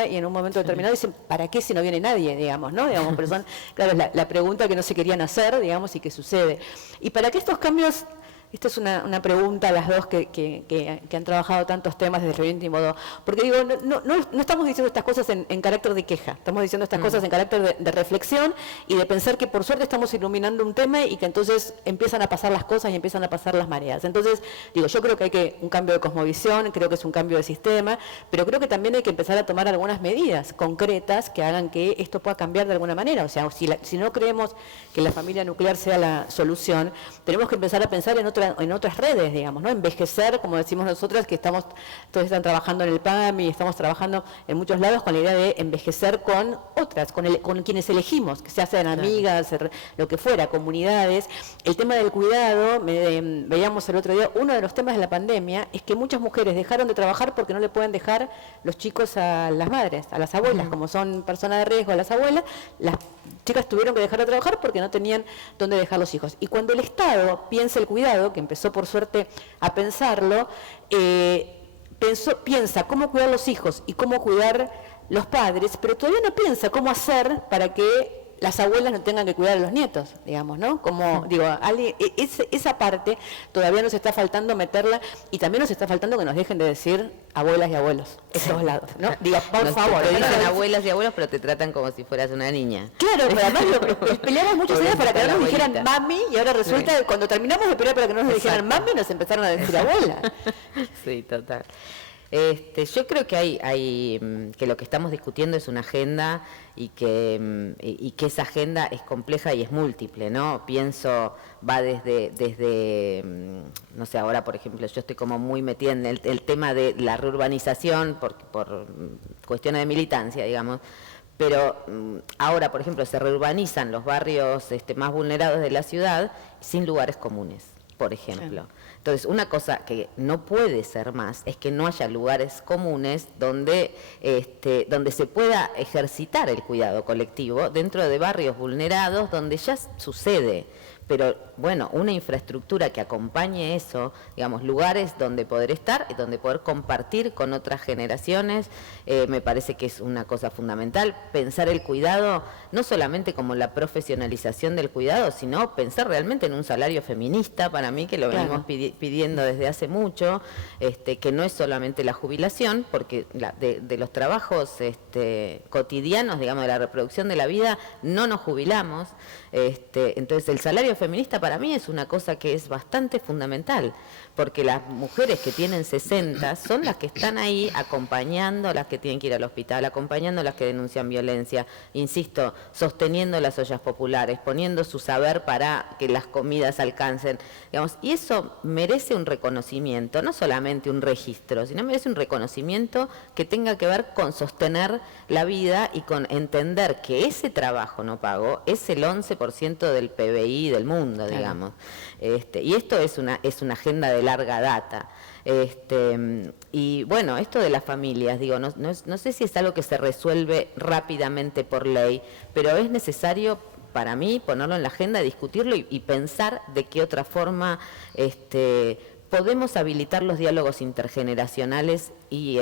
y en un momento determinado dicen, ¿para qué si no viene nadie, digamos, ¿no? Pero son, claro, la pregunta que no se querían hacer, digamos, y que sucede. Y para que estos cambios... Esta es una pregunta a las dos que han trabajado tantos temas desde el íntimo, porque no estamos diciendo estas cosas en carácter de queja, estamos diciendo estas cosas en carácter de reflexión y de pensar que por suerte estamos iluminando un tema y que entonces empiezan a pasar las cosas y empiezan a pasar las mareas. Entonces, yo creo que hay un cambio de cosmovisión, creo que es un cambio de sistema, pero creo que también hay que empezar a tomar algunas medidas concretas que hagan que esto pueda cambiar de alguna manera. O sea, si no creemos que la familia nuclear sea la solución, tenemos que empezar a pensar en otras otras redes, digamos, ¿no? Envejecer, como decimos nosotras, que todos están trabajando en el PAMI, estamos trabajando en muchos lados con la idea de envejecer con otras, con quienes elegimos, que se hacen amigas, lo que fuera, comunidades. El tema del cuidado, veíamos el otro día, uno de los temas de la pandemia es que muchas mujeres dejaron de trabajar porque no le pueden dejar los chicos a las madres, a las abuelas, como son personas de riesgo, a las abuelas, las chicas tuvieron que dejar de trabajar porque no tenían dónde dejar los hijos. Y cuando el Estado piensa el cuidado, que empezó por suerte a pensarlo, piensa cómo cuidar los hijos y cómo cuidar los padres, pero todavía no piensa cómo hacer para que las abuelas no tengan que cuidar a los nietos, digamos, ¿no? Como, digo, esa parte todavía nos está faltando meterla y también nos está faltando que nos dejen de decir abuelas y abuelos, esos lados, ¿no? Diga, por favor. Te dicen abuelas y abuelos, pero te tratan como si fueras una niña. Claro, pero además peleamos muchos años para que no nos dijeran mami y ahora resulta que cuando terminamos de pelear para que no nos dijeran mami nos empezaron a decir abuela. Sí, total. Yo creo que hay que lo que estamos discutiendo es una agenda y que esa agenda es compleja y es múltiple, ¿no? Pienso, va desde no sé, ahora por ejemplo yo estoy como muy metida en el tema de la reurbanización por cuestiones de militancia, digamos, pero ahora por ejemplo se reurbanizan los barrios más vulnerados de la ciudad sin lugares comunes, por ejemplo. Sí. Entonces, una cosa que no puede ser más es que no haya lugares comunes donde se pueda ejercitar el cuidado colectivo dentro de barrios vulnerados donde ya sucede. Pero, bueno, una infraestructura que acompañe eso, digamos, lugares donde poder estar y donde poder compartir con otras generaciones, me parece que es una cosa fundamental. Pensar el cuidado, no solamente como la profesionalización del cuidado, sino pensar realmente en un salario feminista, para mí, que lo venimos pidiendo desde hace mucho, que no es solamente la jubilación, porque de los trabajos cotidianos, digamos, de la reproducción de la vida, no nos jubilamos. Entonces, el salario feminista para mí es una cosa que es bastante fundamental, porque las mujeres que tienen 60 son las que están ahí acompañando a las que tienen que ir al hospital, acompañando a las que denuncian violencia, insisto, sosteniendo las ollas populares, poniendo su saber para que las comidas alcancen, digamos, y eso merece un reconocimiento, no solamente un registro, sino merece un reconocimiento que tenga que ver con sostener la vida y con entender que ese trabajo no pago es el 11% del PBI del mundo, digamos. Y esto es una agenda de larga data. Y bueno, esto de las familias, digo, no sé si es algo que se resuelve rápidamente por ley, pero es necesario para mí ponerlo en la agenda, discutirlo y pensar de qué otra forma podemos habilitar los diálogos intergeneracionales y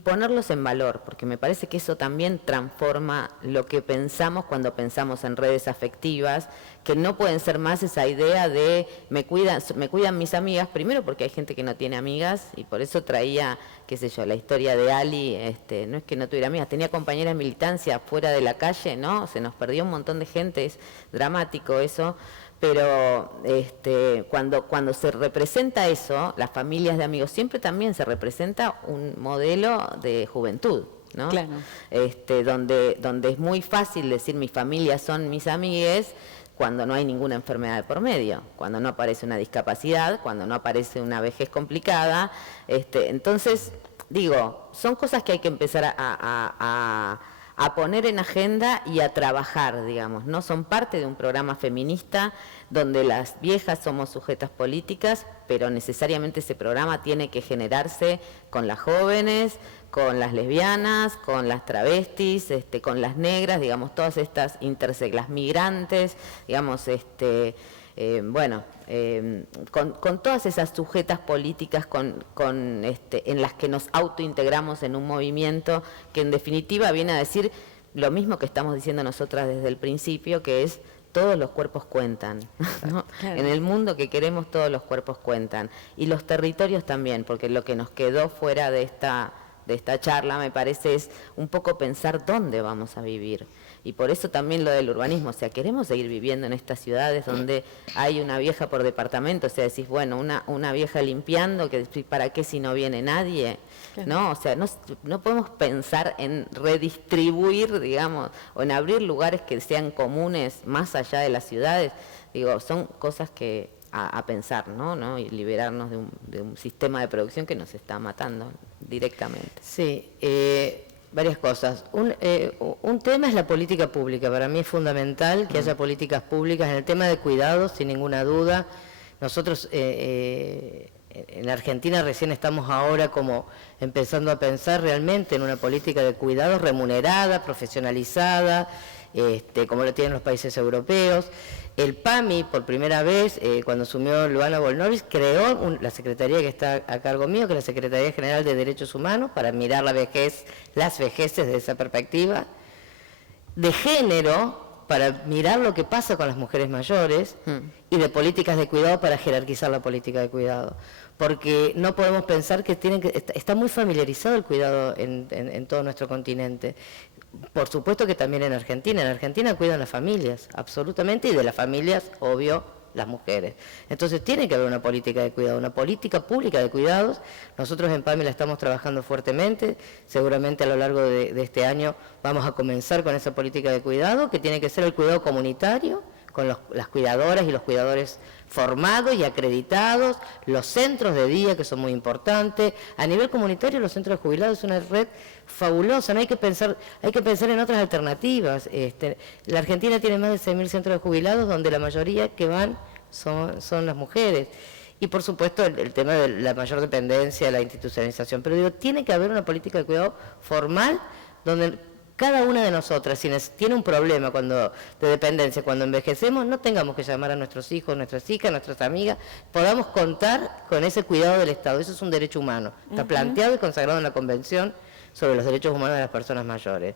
ponerlos en valor, porque me parece que eso también transforma lo que pensamos cuando pensamos en redes afectivas, que no pueden ser más esa idea de me cuidan mis amigas, primero porque hay gente que no tiene amigas, y por eso traía, qué sé yo, la historia de Ali, no es que no tuviera amigas, tenía compañeras de militancia fuera de la calle, ¿no? Se nos perdió un montón de gente, es dramático eso. Pero cuando se representa eso, las familias de amigos, siempre también se representa un modelo de juventud, ¿no? Claro. Donde es muy fácil decir mis familias son mis amigues cuando no hay ninguna enfermedad de por medio, cuando no aparece una discapacidad, cuando no aparece una vejez complicada. Entonces, digo, son cosas que hay que empezar a poner en agenda y a trabajar, digamos, ¿no? Son parte de un programa feminista donde las viejas somos sujetas políticas, pero necesariamente ese programa tiene que generarse con las jóvenes, con las lesbianas, con las travestis, con las negras, digamos, todas estas las migrantes, digamos, con todas esas sujetas políticas en las que nos autointegramos en un movimiento que en definitiva viene a decir lo mismo que estamos diciendo nosotras desde el principio, que es todos los cuerpos cuentan, ¿no? Claro. En el mundo que queremos todos los cuerpos cuentan, y los territorios también, porque lo que nos quedó fuera de esta charla, me parece, es un poco pensar dónde vamos a vivir. Y por eso también lo del urbanismo, o sea, queremos seguir viviendo en estas ciudades donde hay una vieja por departamento, o sea, decís, bueno, una vieja limpiando, que ¿para qué si no viene nadie? ¿No? O sea, no podemos pensar en redistribuir, digamos, o en abrir lugares que sean comunes más allá de las ciudades. Digo, son cosas que a pensar, ¿no? Y liberarnos de un sistema de producción que nos está matando directamente. Sí, varias cosas. Un tema es la política pública. Para mí es fundamental que haya políticas públicas en el tema de cuidados, sin ninguna duda. Nosotros en Argentina recién estamos ahora como empezando a pensar realmente en una política de cuidados remunerada, profesionalizada, como lo tienen los países europeos. El PAMI, por primera vez, cuando asumió Luana Volnovich, creó la secretaría que está a cargo mío, que es la Secretaría General de Derechos Humanos, para mirar las vejeces desde esa perspectiva, de género, para mirar lo que pasa con las mujeres mayores, y de políticas de cuidado para jerarquizar la política de cuidado. Porque no podemos pensar que está muy familiarizado el cuidado en todo nuestro continente. Por supuesto que también en Argentina. En Argentina cuidan las familias, absolutamente, y de las familias, obvio, las mujeres. Entonces tiene que haber una política de cuidado, una política pública de cuidados. Nosotros en PAMI la estamos trabajando fuertemente, seguramente a lo largo de este año vamos a comenzar con esa política de cuidado, que tiene que ser el cuidado comunitario, con las cuidadoras y los cuidadores formados y acreditados, los centros de día, que son muy importantes. A nivel comunitario, los centros de jubilados es una red fabulosa, no hay que pensar en otras alternativas. La Argentina tiene más de 6.000 centros de jubilados, donde la mayoría que van son las mujeres. Y por supuesto el tema de la mayor dependencia, la institucionalización. Pero digo, tiene que haber una política de cuidado formal, donde cada una de nosotras, si tiene un problema de dependencia, cuando envejecemos, no tengamos que llamar a nuestros hijos, nuestras hijas, nuestras amigas, podamos contar con ese cuidado del Estado. Eso es un derecho humano. Está planteado y consagrado en la Convención sobre los Derechos Humanos de las Personas Mayores.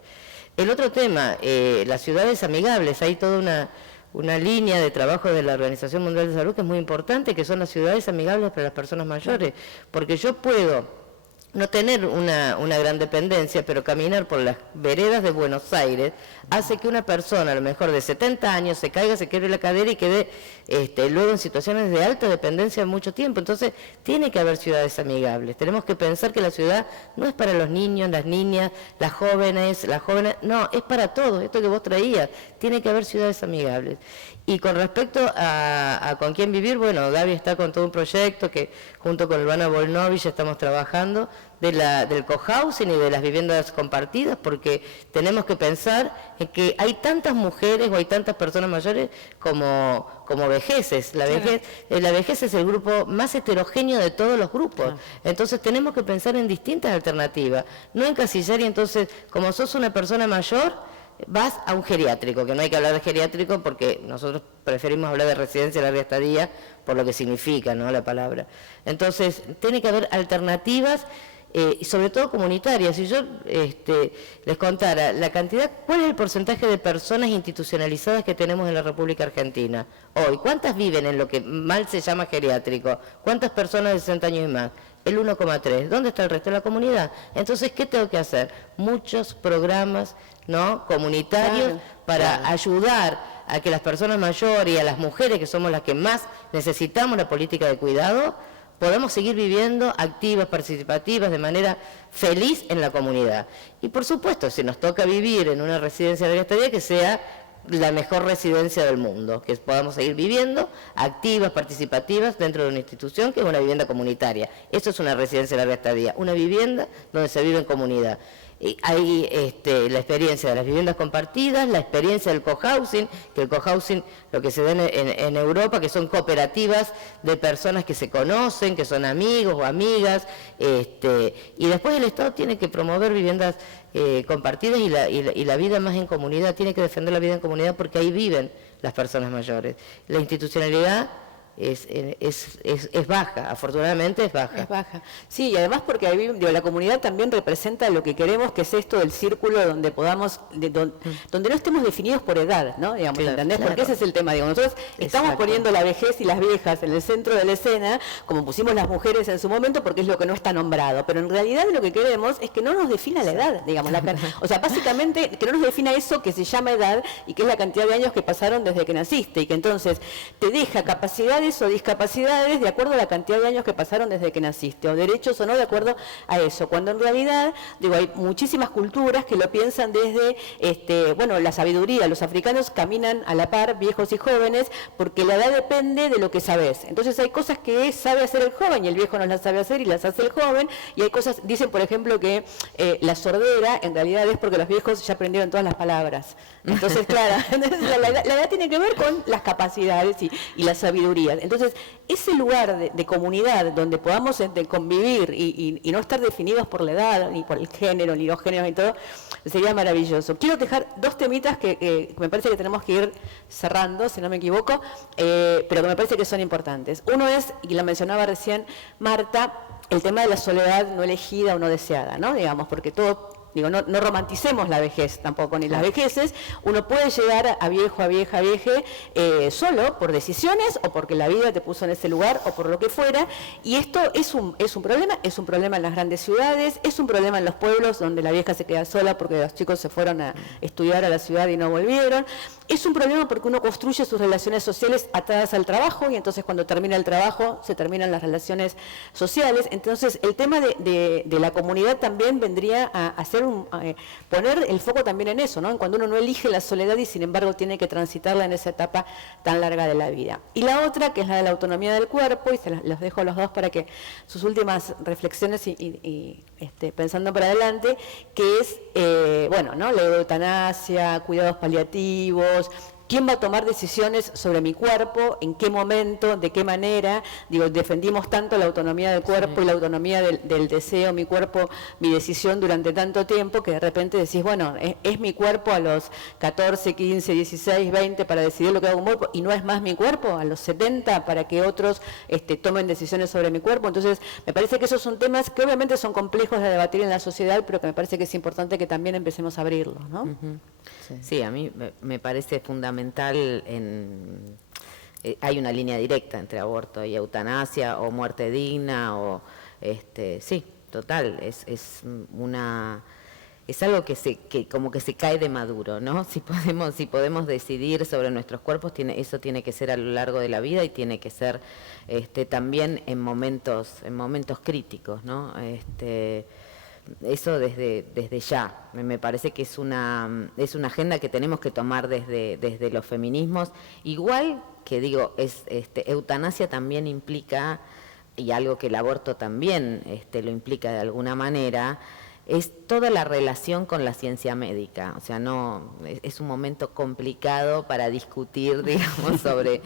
El otro tema, las ciudades amigables. Hay toda una línea de trabajo de la Organización Mundial de Salud que es muy importante, que son las ciudades amigables para las personas mayores. Porque yo puedo no tener una gran dependencia, pero caminar por las veredas de Buenos Aires hace que una persona, a lo mejor de 70 años, se caiga, se quiebre la cadera y quede luego en situaciones de alta dependencia mucho tiempo. Entonces, tiene que haber ciudades amigables. Tenemos que pensar que la ciudad no es para los niños, las niñas, las jóvenes, no, es para todos. Esto que vos traías, tiene que haber ciudades amigables. Y con respecto a con quién vivir, bueno, Gaby está con todo un proyecto que junto con Luana Volnovich estamos trabajando del cohousing y de las viviendas compartidas, porque tenemos que pensar en que hay tantas mujeres o hay tantas personas mayores como vejeces. La vejez es el grupo más heterogéneo de todos los grupos. Entonces tenemos que pensar en distintas alternativas, no encasillar y entonces, como sos una persona mayor, vas a un geriátrico, que no hay que hablar de geriátrico porque nosotros preferimos hablar de residencia larga estadía por lo que significa, ¿no?, la palabra. Entonces, tiene que haber alternativas y sobre todo comunitarias. Si yo les contara la cantidad, ¿cuál es el porcentaje de personas institucionalizadas que tenemos en la República Argentina hoy? ¿Cuántas viven en lo que mal se llama geriátrico? ¿Cuántas personas de 60 años y más? El 1,3. ¿Dónde está el resto de la comunidad? Entonces, ¿qué tengo que hacer? Muchos programas, ¿no?, comunitarios, para ayudar a que las personas mayores y a las mujeres, que somos las que más necesitamos la política de cuidado, podamos seguir viviendo activas, participativas, de manera feliz en la comunidad. Y por supuesto, si nos toca vivir en una residencia de larga estadía, que sea la mejor residencia del mundo, que podamos seguir viviendo activas, participativas dentro de una institución que es una vivienda comunitaria. Eso es una residencia de larga estadía, una vivienda donde se vive en comunidad. Hay la experiencia de las viviendas compartidas, la experiencia del cohousing, que el cohousing, lo que se da en Europa, que son cooperativas de personas que se conocen, que son amigos o amigas, y después el Estado tiene que promover viviendas compartidas y la vida más en comunidad, tiene que defender la vida en comunidad porque ahí viven las personas mayores. La institucionalidad es baja, afortunadamente es baja. Es baja. Sí, y además porque ahí, la comunidad también representa lo que queremos, que es esto del círculo donde podamos, donde no estemos definidos por edad, ¿no? Digamos, Claro, ¿entendés? claro. Porque ese es el tema, digamos. Nosotros estamos poniendo la vejez y las viejas en el centro de la escena, como pusimos las mujeres en su momento, porque es lo que no está nombrado. Pero en realidad lo que queremos es que no nos defina la edad, digamos. O sea, básicamente que no nos defina eso que se llama edad y que es la cantidad de años que pasaron desde que naciste, y que entonces te deja capacidades enfermedades o discapacidades de acuerdo a la cantidad de años que pasaron desde que naciste, o derechos o no de acuerdo a eso, cuando en realidad, digo, hay muchísimas culturas que lo piensan desde, bueno, la sabiduría. Los africanos caminan a la par, viejos y jóvenes, porque la edad depende de lo que sabes. Entonces hay cosas que sabe hacer el joven y el viejo no las sabe hacer y las hace el joven, y hay cosas, dicen por ejemplo que la sordera en realidad es porque los viejos ya aprendieron todas las palabras. Entonces, claro, la edad tiene que ver con las capacidades y las sabidurías. Entonces, ese lugar de comunidad donde podamos convivir y no estar definidos por la edad, ni por el género, ni los géneros y todo, sería maravilloso. Quiero dejar dos temitas que me parece que tenemos que ir cerrando, si no me equivoco, pero que me parece que son importantes. Uno es, y lo mencionaba recién Marta, el tema de la soledad no elegida o no deseada, ¿no? Digamos, porque todo... Digo, no romanticemos la vejez tampoco, ni las vejeces. Uno puede llegar a viejo, a vieja, a vieje, solo por decisiones o porque la vida te puso en ese lugar o por lo que fuera. Y esto es un problema en las grandes ciudades, es un problema en los pueblos donde la vieja se queda sola porque los chicos se fueron a estudiar a la ciudad y no volvieron. Es un problema porque uno construye sus relaciones sociales atadas al trabajo y entonces cuando termina el trabajo se terminan las relaciones sociales. Entonces el tema de la comunidad también vendría a hacer poner el foco también en eso, ¿no? En cuando uno no elige la soledad y sin embargo tiene que transitarla en esa etapa tan larga de la vida. Y la otra, que es la de la autonomía del cuerpo, y los dejo a los dos para que sus últimas reflexiones pensando para adelante, que es, bueno, ¿no? La eutanasia, cuidados paliativos. ¿Quién va a tomar decisiones sobre mi cuerpo? ¿En qué momento? ¿De qué manera? Digo, defendimos tanto la autonomía del cuerpo y la autonomía del deseo, mi cuerpo, mi decisión durante tanto tiempo, que de repente decís, bueno, es mi cuerpo a los 14, 15, 16, 20 para decidir lo que hago con mi cuerpo, y no es más mi cuerpo a los 70 para que otros tomen decisiones sobre mi cuerpo. Entonces, me parece que esos son temas que obviamente son complejos de debatir en la sociedad, pero que me parece que es importante que también empecemos a abrirlos, ¿no? Uh-huh. Sí, a mí me parece fundamental. Hay una línea directa entre aborto y eutanasia o muerte digna o sí, total, es algo que como que se cae de maduro, ¿no? Si podemos decidir sobre nuestros cuerpos, eso tiene que ser a lo largo de la vida y tiene que ser también en momentos críticos, ¿no? Eso desde ya. Me parece que es una agenda que tenemos que tomar desde los feminismos. Igual que digo, eutanasia también implica, y algo que el aborto también lo implica de alguna manera, es toda la relación con la ciencia médica. O sea, es un momento complicado para discutir, digamos, sobre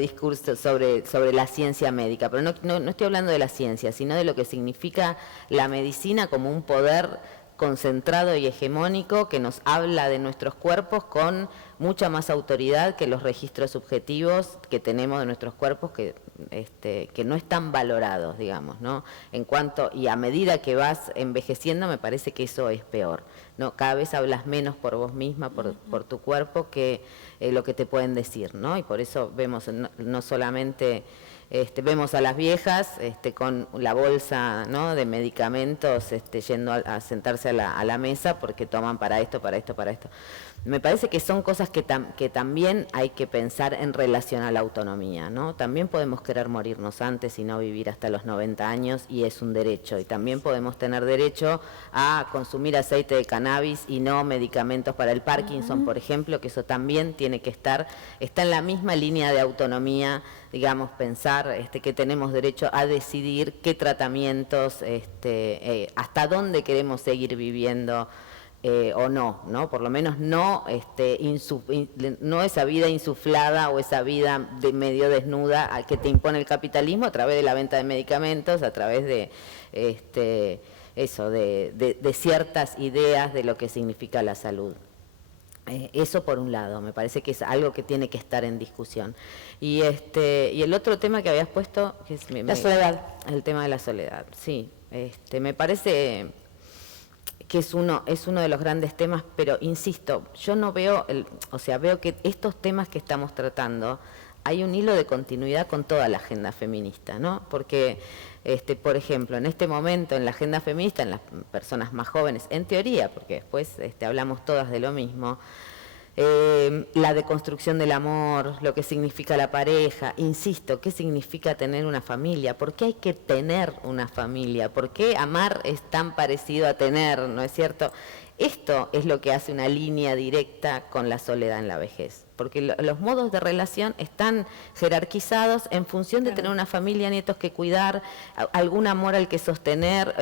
discursos, sobre la ciencia médica. Pero no estoy hablando de la ciencia, sino de lo que significa la medicina como un poder concentrado y hegemónico que nos habla de nuestros cuerpos con mucha más autoridad que los registros subjetivos que tenemos de nuestros cuerpos que no están valorados, digamos, ¿no? Y a medida que vas envejeciendo me parece que eso es peor, ¿no? Cada vez hablas menos por vos misma, por tu cuerpo, que lo que te pueden decir, ¿no? Y por eso vemos no solamente... vemos a las viejas con la bolsa, ¿no?, de medicamentos yendo a sentarse a la mesa porque toman para esto. Me parece que son cosas que también hay que pensar en relación a la autonomía, ¿no? También podemos querer morirnos antes y no vivir hasta los 90 años y es un derecho. Y también podemos tener derecho a consumir aceite de cannabis y no medicamentos para el Parkinson, por ejemplo, que eso también está en la misma línea de autonomía, digamos, pensar que tenemos derecho a decidir qué tratamientos, hasta dónde queremos seguir viviendo o no, por lo menos no esa vida insuflada o esa vida de medio desnuda que te impone el capitalismo a través de la venta de medicamentos, a través de de ciertas ideas de lo que significa la salud. Eso por un lado, me parece que es algo que tiene que estar en discusión. Y el otro tema que habías puesto, que es la soledad. El tema de la soledad, sí. Me parece que es uno de los grandes temas, pero insisto, yo no veo, veo que estos temas que estamos tratando, hay un hilo de continuidad con toda la agenda feminista, ¿no? Porque, por ejemplo, en este momento en la agenda feminista, en las personas más jóvenes, en teoría, porque después hablamos todas de lo mismo, La deconstrucción del amor, lo que significa la pareja, insisto, ¿qué significa tener una familia? ¿Por qué hay que tener una familia? ¿Por qué amar es tan parecido a tener, no es cierto? Esto es lo que hace una línea directa con la soledad en la vejez, porque los modos de relación están jerarquizados en función de tener una familia, nietos que cuidar, algún amor al que sostener,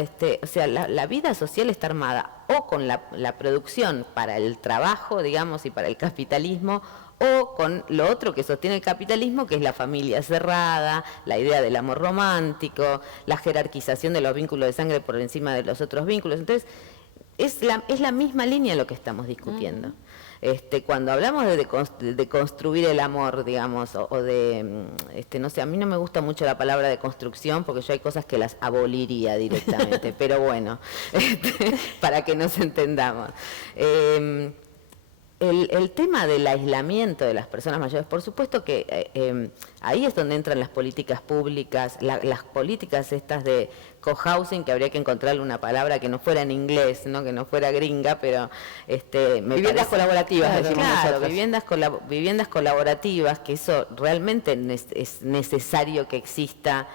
o sea, la vida social está armada o con la producción para el trabajo, digamos, y para el capitalismo, o con lo otro que sostiene el capitalismo, que es la familia cerrada, la idea del amor romántico, la jerarquización de los vínculos de sangre por encima de los otros vínculos. Entonces, es la misma línea lo que estamos discutiendo. Cuando hablamos de construir el amor, digamos, o de, no sé, a mí no me gusta mucho la palabra de construcción porque yo hay cosas que las aboliría directamente, pero bueno, para que nos entendamos. El tema del aislamiento de las personas mayores, por supuesto que ahí es donde entran las políticas públicas, las políticas estas de cohousing, que habría que encontrarle una palabra que no fuera en inglés, ¿no? Que no fuera gringa, pero viviendas colaborativas, claro, viviendas colaborativas, que eso realmente es necesario que exista.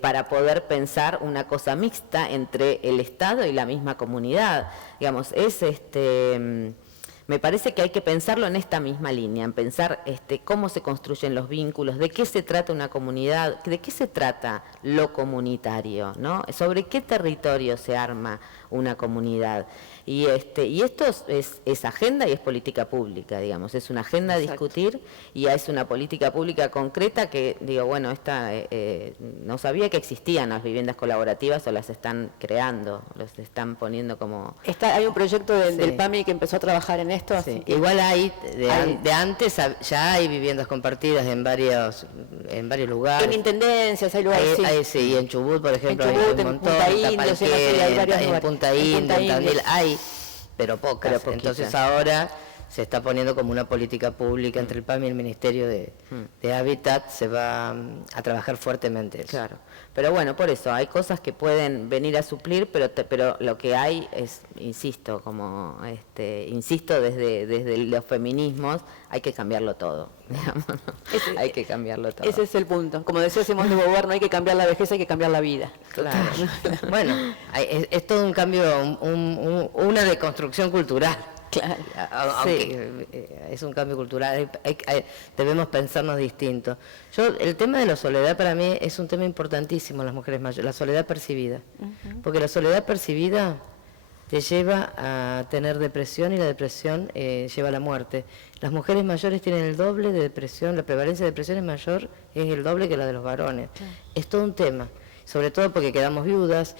Para poder pensar una cosa mixta entre el Estado y la misma comunidad, digamos, me parece que hay que pensarlo en esta misma línea, en pensar cómo se construyen los vínculos, de qué se trata una comunidad, de qué se trata lo comunitario, ¿no? Sobre qué territorio se arma una comunidad. Y esto es agenda y es política pública, digamos, es una agenda a discutir y es una política pública concreta que, digo, bueno, no sabía que existían las viviendas colaborativas o las están creando, los están poniendo como... Hay un proyecto del PAMI que empezó a trabajar en esto. Sí. Igual de antes ya hay viviendas compartidas en varios lugares. En intendencias hay lugares, sí, y en Chubut, por ejemplo, en Chubut, hay un montón, Punta Indio, en Punta Indio, en Tandil hay, pero pocas. Entonces ahora se está poniendo como una política pública entre el PAMI y el Ministerio de Hábitat, se va a trabajar fuertemente eso. Claro, pero bueno, por eso, hay cosas que pueden venir a suplir, pero lo que hay es, insisto, insisto desde los feminismos, hay que cambiarlo todo, digamos, ¿no? Hay que cambiarlo todo. Ese es el punto. Como decía Simón de Beauvoir, no hay que cambiar la vejez, hay que cambiar la vida. Claro. Bueno, es todo un cambio, una deconstrucción cultural. Claro. Aunque es un cambio cultural, debemos pensarnos distintos. El tema de la soledad para mí es un tema importantísimo en las mujeres mayores, la soledad percibida. Porque la soledad percibida te lleva a tener depresión y la depresión lleva a la muerte. Las mujeres mayores tienen el doble de depresión, la prevalencia de depresión es mayor, es el doble que la de los varones. Es todo un tema, sobre todo porque quedamos viudas.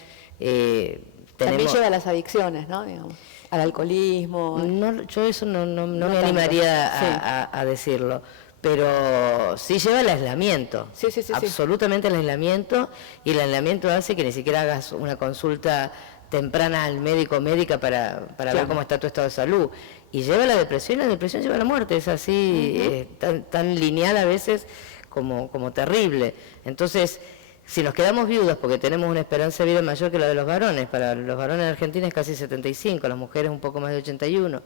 También lleva a las adicciones, ¿no? Digamos, al alcoholismo. No, yo eso no me animaría a decirlo, pero sí lleva al aislamiento, absolutamente al aislamiento, y el aislamiento hace que ni siquiera hagas una consulta temprana al médico o médica para ver cómo está tu estado de salud, y lleva a la depresión lleva a la muerte, es así, tan lineal a veces como terrible. Entonces, si nos quedamos viudas porque tenemos una esperanza de vida mayor que la de los varones, para los varones en Argentina es casi 75, las mujeres un poco más de 81,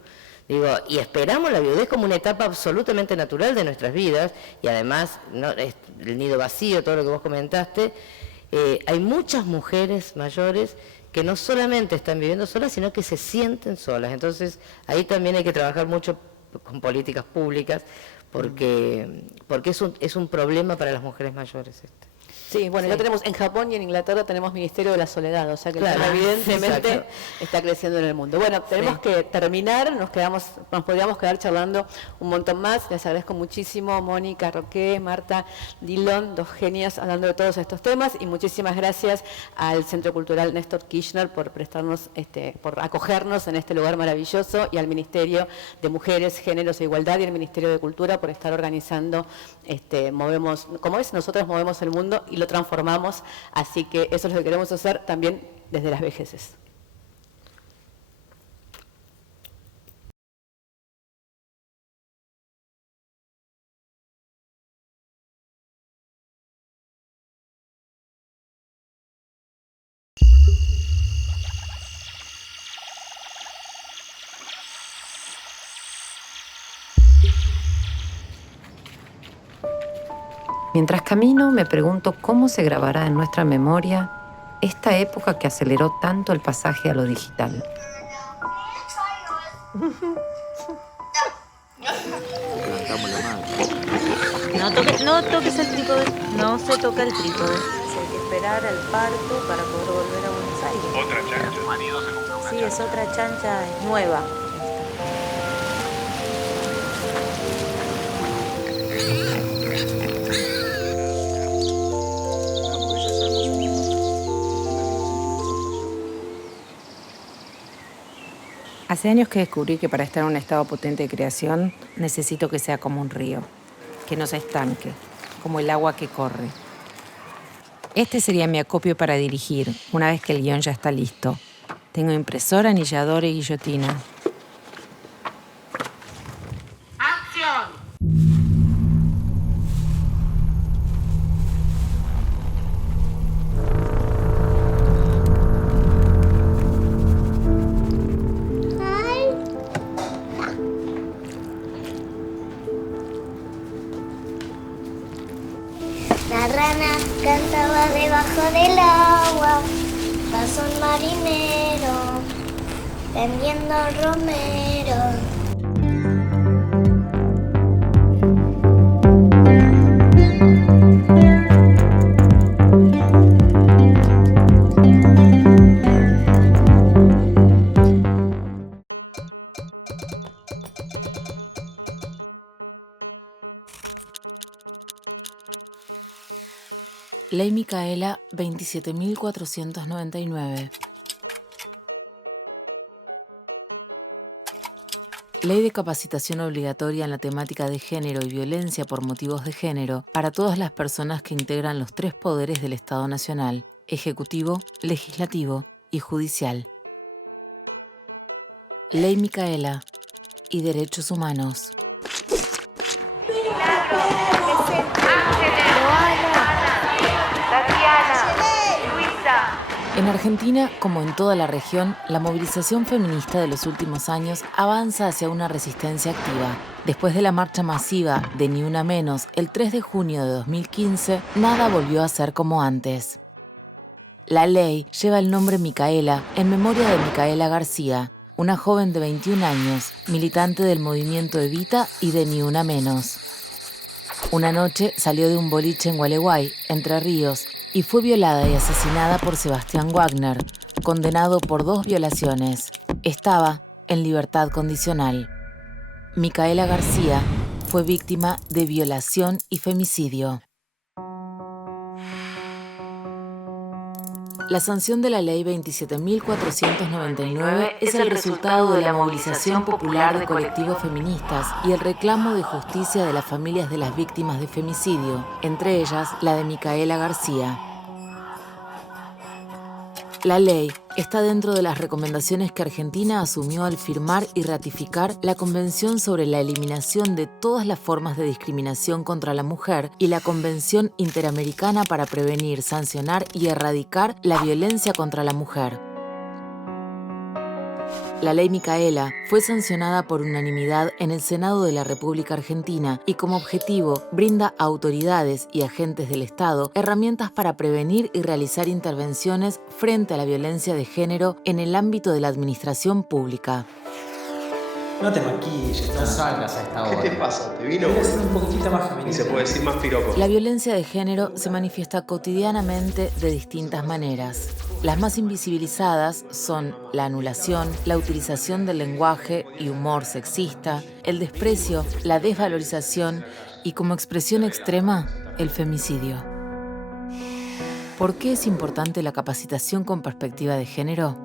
y esperamos la viudez como una etapa absolutamente natural de nuestras vidas, y además el nido vacío, todo lo que vos comentaste, hay muchas mujeres mayores que no solamente están viviendo solas, sino que se sienten solas. Entonces, ahí también hay que trabajar mucho con políticas públicas, porque es un problema para las mujeres mayores esto. Sí, bueno, ya tenemos en Japón y en Inglaterra tenemos Ministerio de la Soledad, o sea que evidentemente está creciendo en el mundo. Bueno, tenemos que terminar, nos podríamos quedar charlando un montón más. Les agradezco muchísimo, Mónica Roqué, Marta Dillon, dos genias hablando de todos estos temas, y muchísimas gracias al Centro Cultural Néstor Kirchner por prestarnos, por acogernos en este lugar maravilloso, y al Ministerio de Mujeres, Géneros e Igualdad y al Ministerio de Cultura por estar organizando, nosotros movemos el mundo y lo transformamos, así que eso es lo que queremos hacer también desde las vejeces. Mientras camino, me pregunto cómo se grabará en nuestra memoria esta época que aceleró tanto el pasaje a lo digital. No toques el trípode. No se toca el trípode. Hay que esperar al parto para poder volver a Buenos Aires. Otra chancha. Sí, es otra chancha nueva. Hace años que descubrí que para estar en un estado potente de creación necesito que sea como un río, que no se estanque, como el agua que corre. Este sería mi acopio para dirigir, una vez que el guión ya está listo. Tengo impresora, anilladora y guillotina. La rana cantaba debajo del agua, pasó un marinero vendiendo romero. Ley Micaela 27.499. Ley de capacitación obligatoria en la temática de género y violencia por motivos de género para todas las personas que integran los 3 poderes del Estado Nacional: Ejecutivo, Legislativo y Judicial. Ley Micaela y Derechos Humanos. En Argentina, como en toda la región, la movilización feminista de los últimos años avanza hacia una resistencia activa. Después de la marcha masiva de Ni Una Menos el 3 de junio de 2015, nada volvió a ser como antes. La ley lleva el nombre Micaela en memoria de Micaela García, una joven de 21 años, militante del movimiento Evita y de Ni Una Menos. Una noche salió de un boliche en Gualeguay, Entre Ríos, y fue violada y asesinada por Sebastián Wagner, condenado por 2 violaciones. Estaba en libertad condicional. Micaela García fue víctima de violación y femicidio. La sanción de la Ley 27.499 es el resultado de la movilización popular de colectivos feministas y el reclamo de justicia de las familias de las víctimas de femicidio, entre ellas la de Micaela García. La ley está dentro de las recomendaciones que Argentina asumió al firmar y ratificar la Convención sobre la Eliminación de todas las formas de discriminación contra la mujer y la Convención Interamericana para prevenir, sancionar y erradicar la violencia contra la mujer. La Ley Micaela fue sancionada por unanimidad en el Senado de la República Argentina y como objetivo brinda a autoridades y agentes del Estado herramientas para prevenir y realizar intervenciones frente a la violencia de género en el ámbito de la administración pública. No te maquilles, no salgas a esta hora. ¿Qué te pasa? ¿Te vino? Debería ser un poquitito más femenino. Y se puede decir más piropo. La violencia de género se manifiesta cotidianamente de distintas maneras. Las más invisibilizadas son la anulación, la utilización del lenguaje y humor sexista, el desprecio, la desvalorización y, como expresión extrema, el femicidio. ¿Por qué es importante la capacitación con perspectiva de género?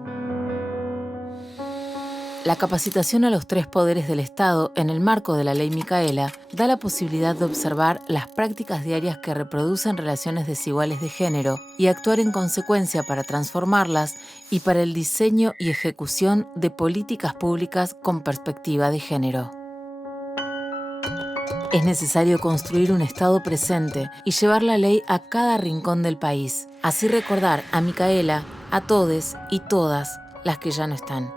La capacitación a los 3 poderes del Estado en el marco de la Ley Micaela da la posibilidad de observar las prácticas diarias que reproducen relaciones desiguales de género y actuar en consecuencia para transformarlas y para el diseño y ejecución de políticas públicas con perspectiva de género. Es necesario construir un Estado presente y llevar la ley a cada rincón del país. Así recordar a Micaela, a todes y todas las que ya no están.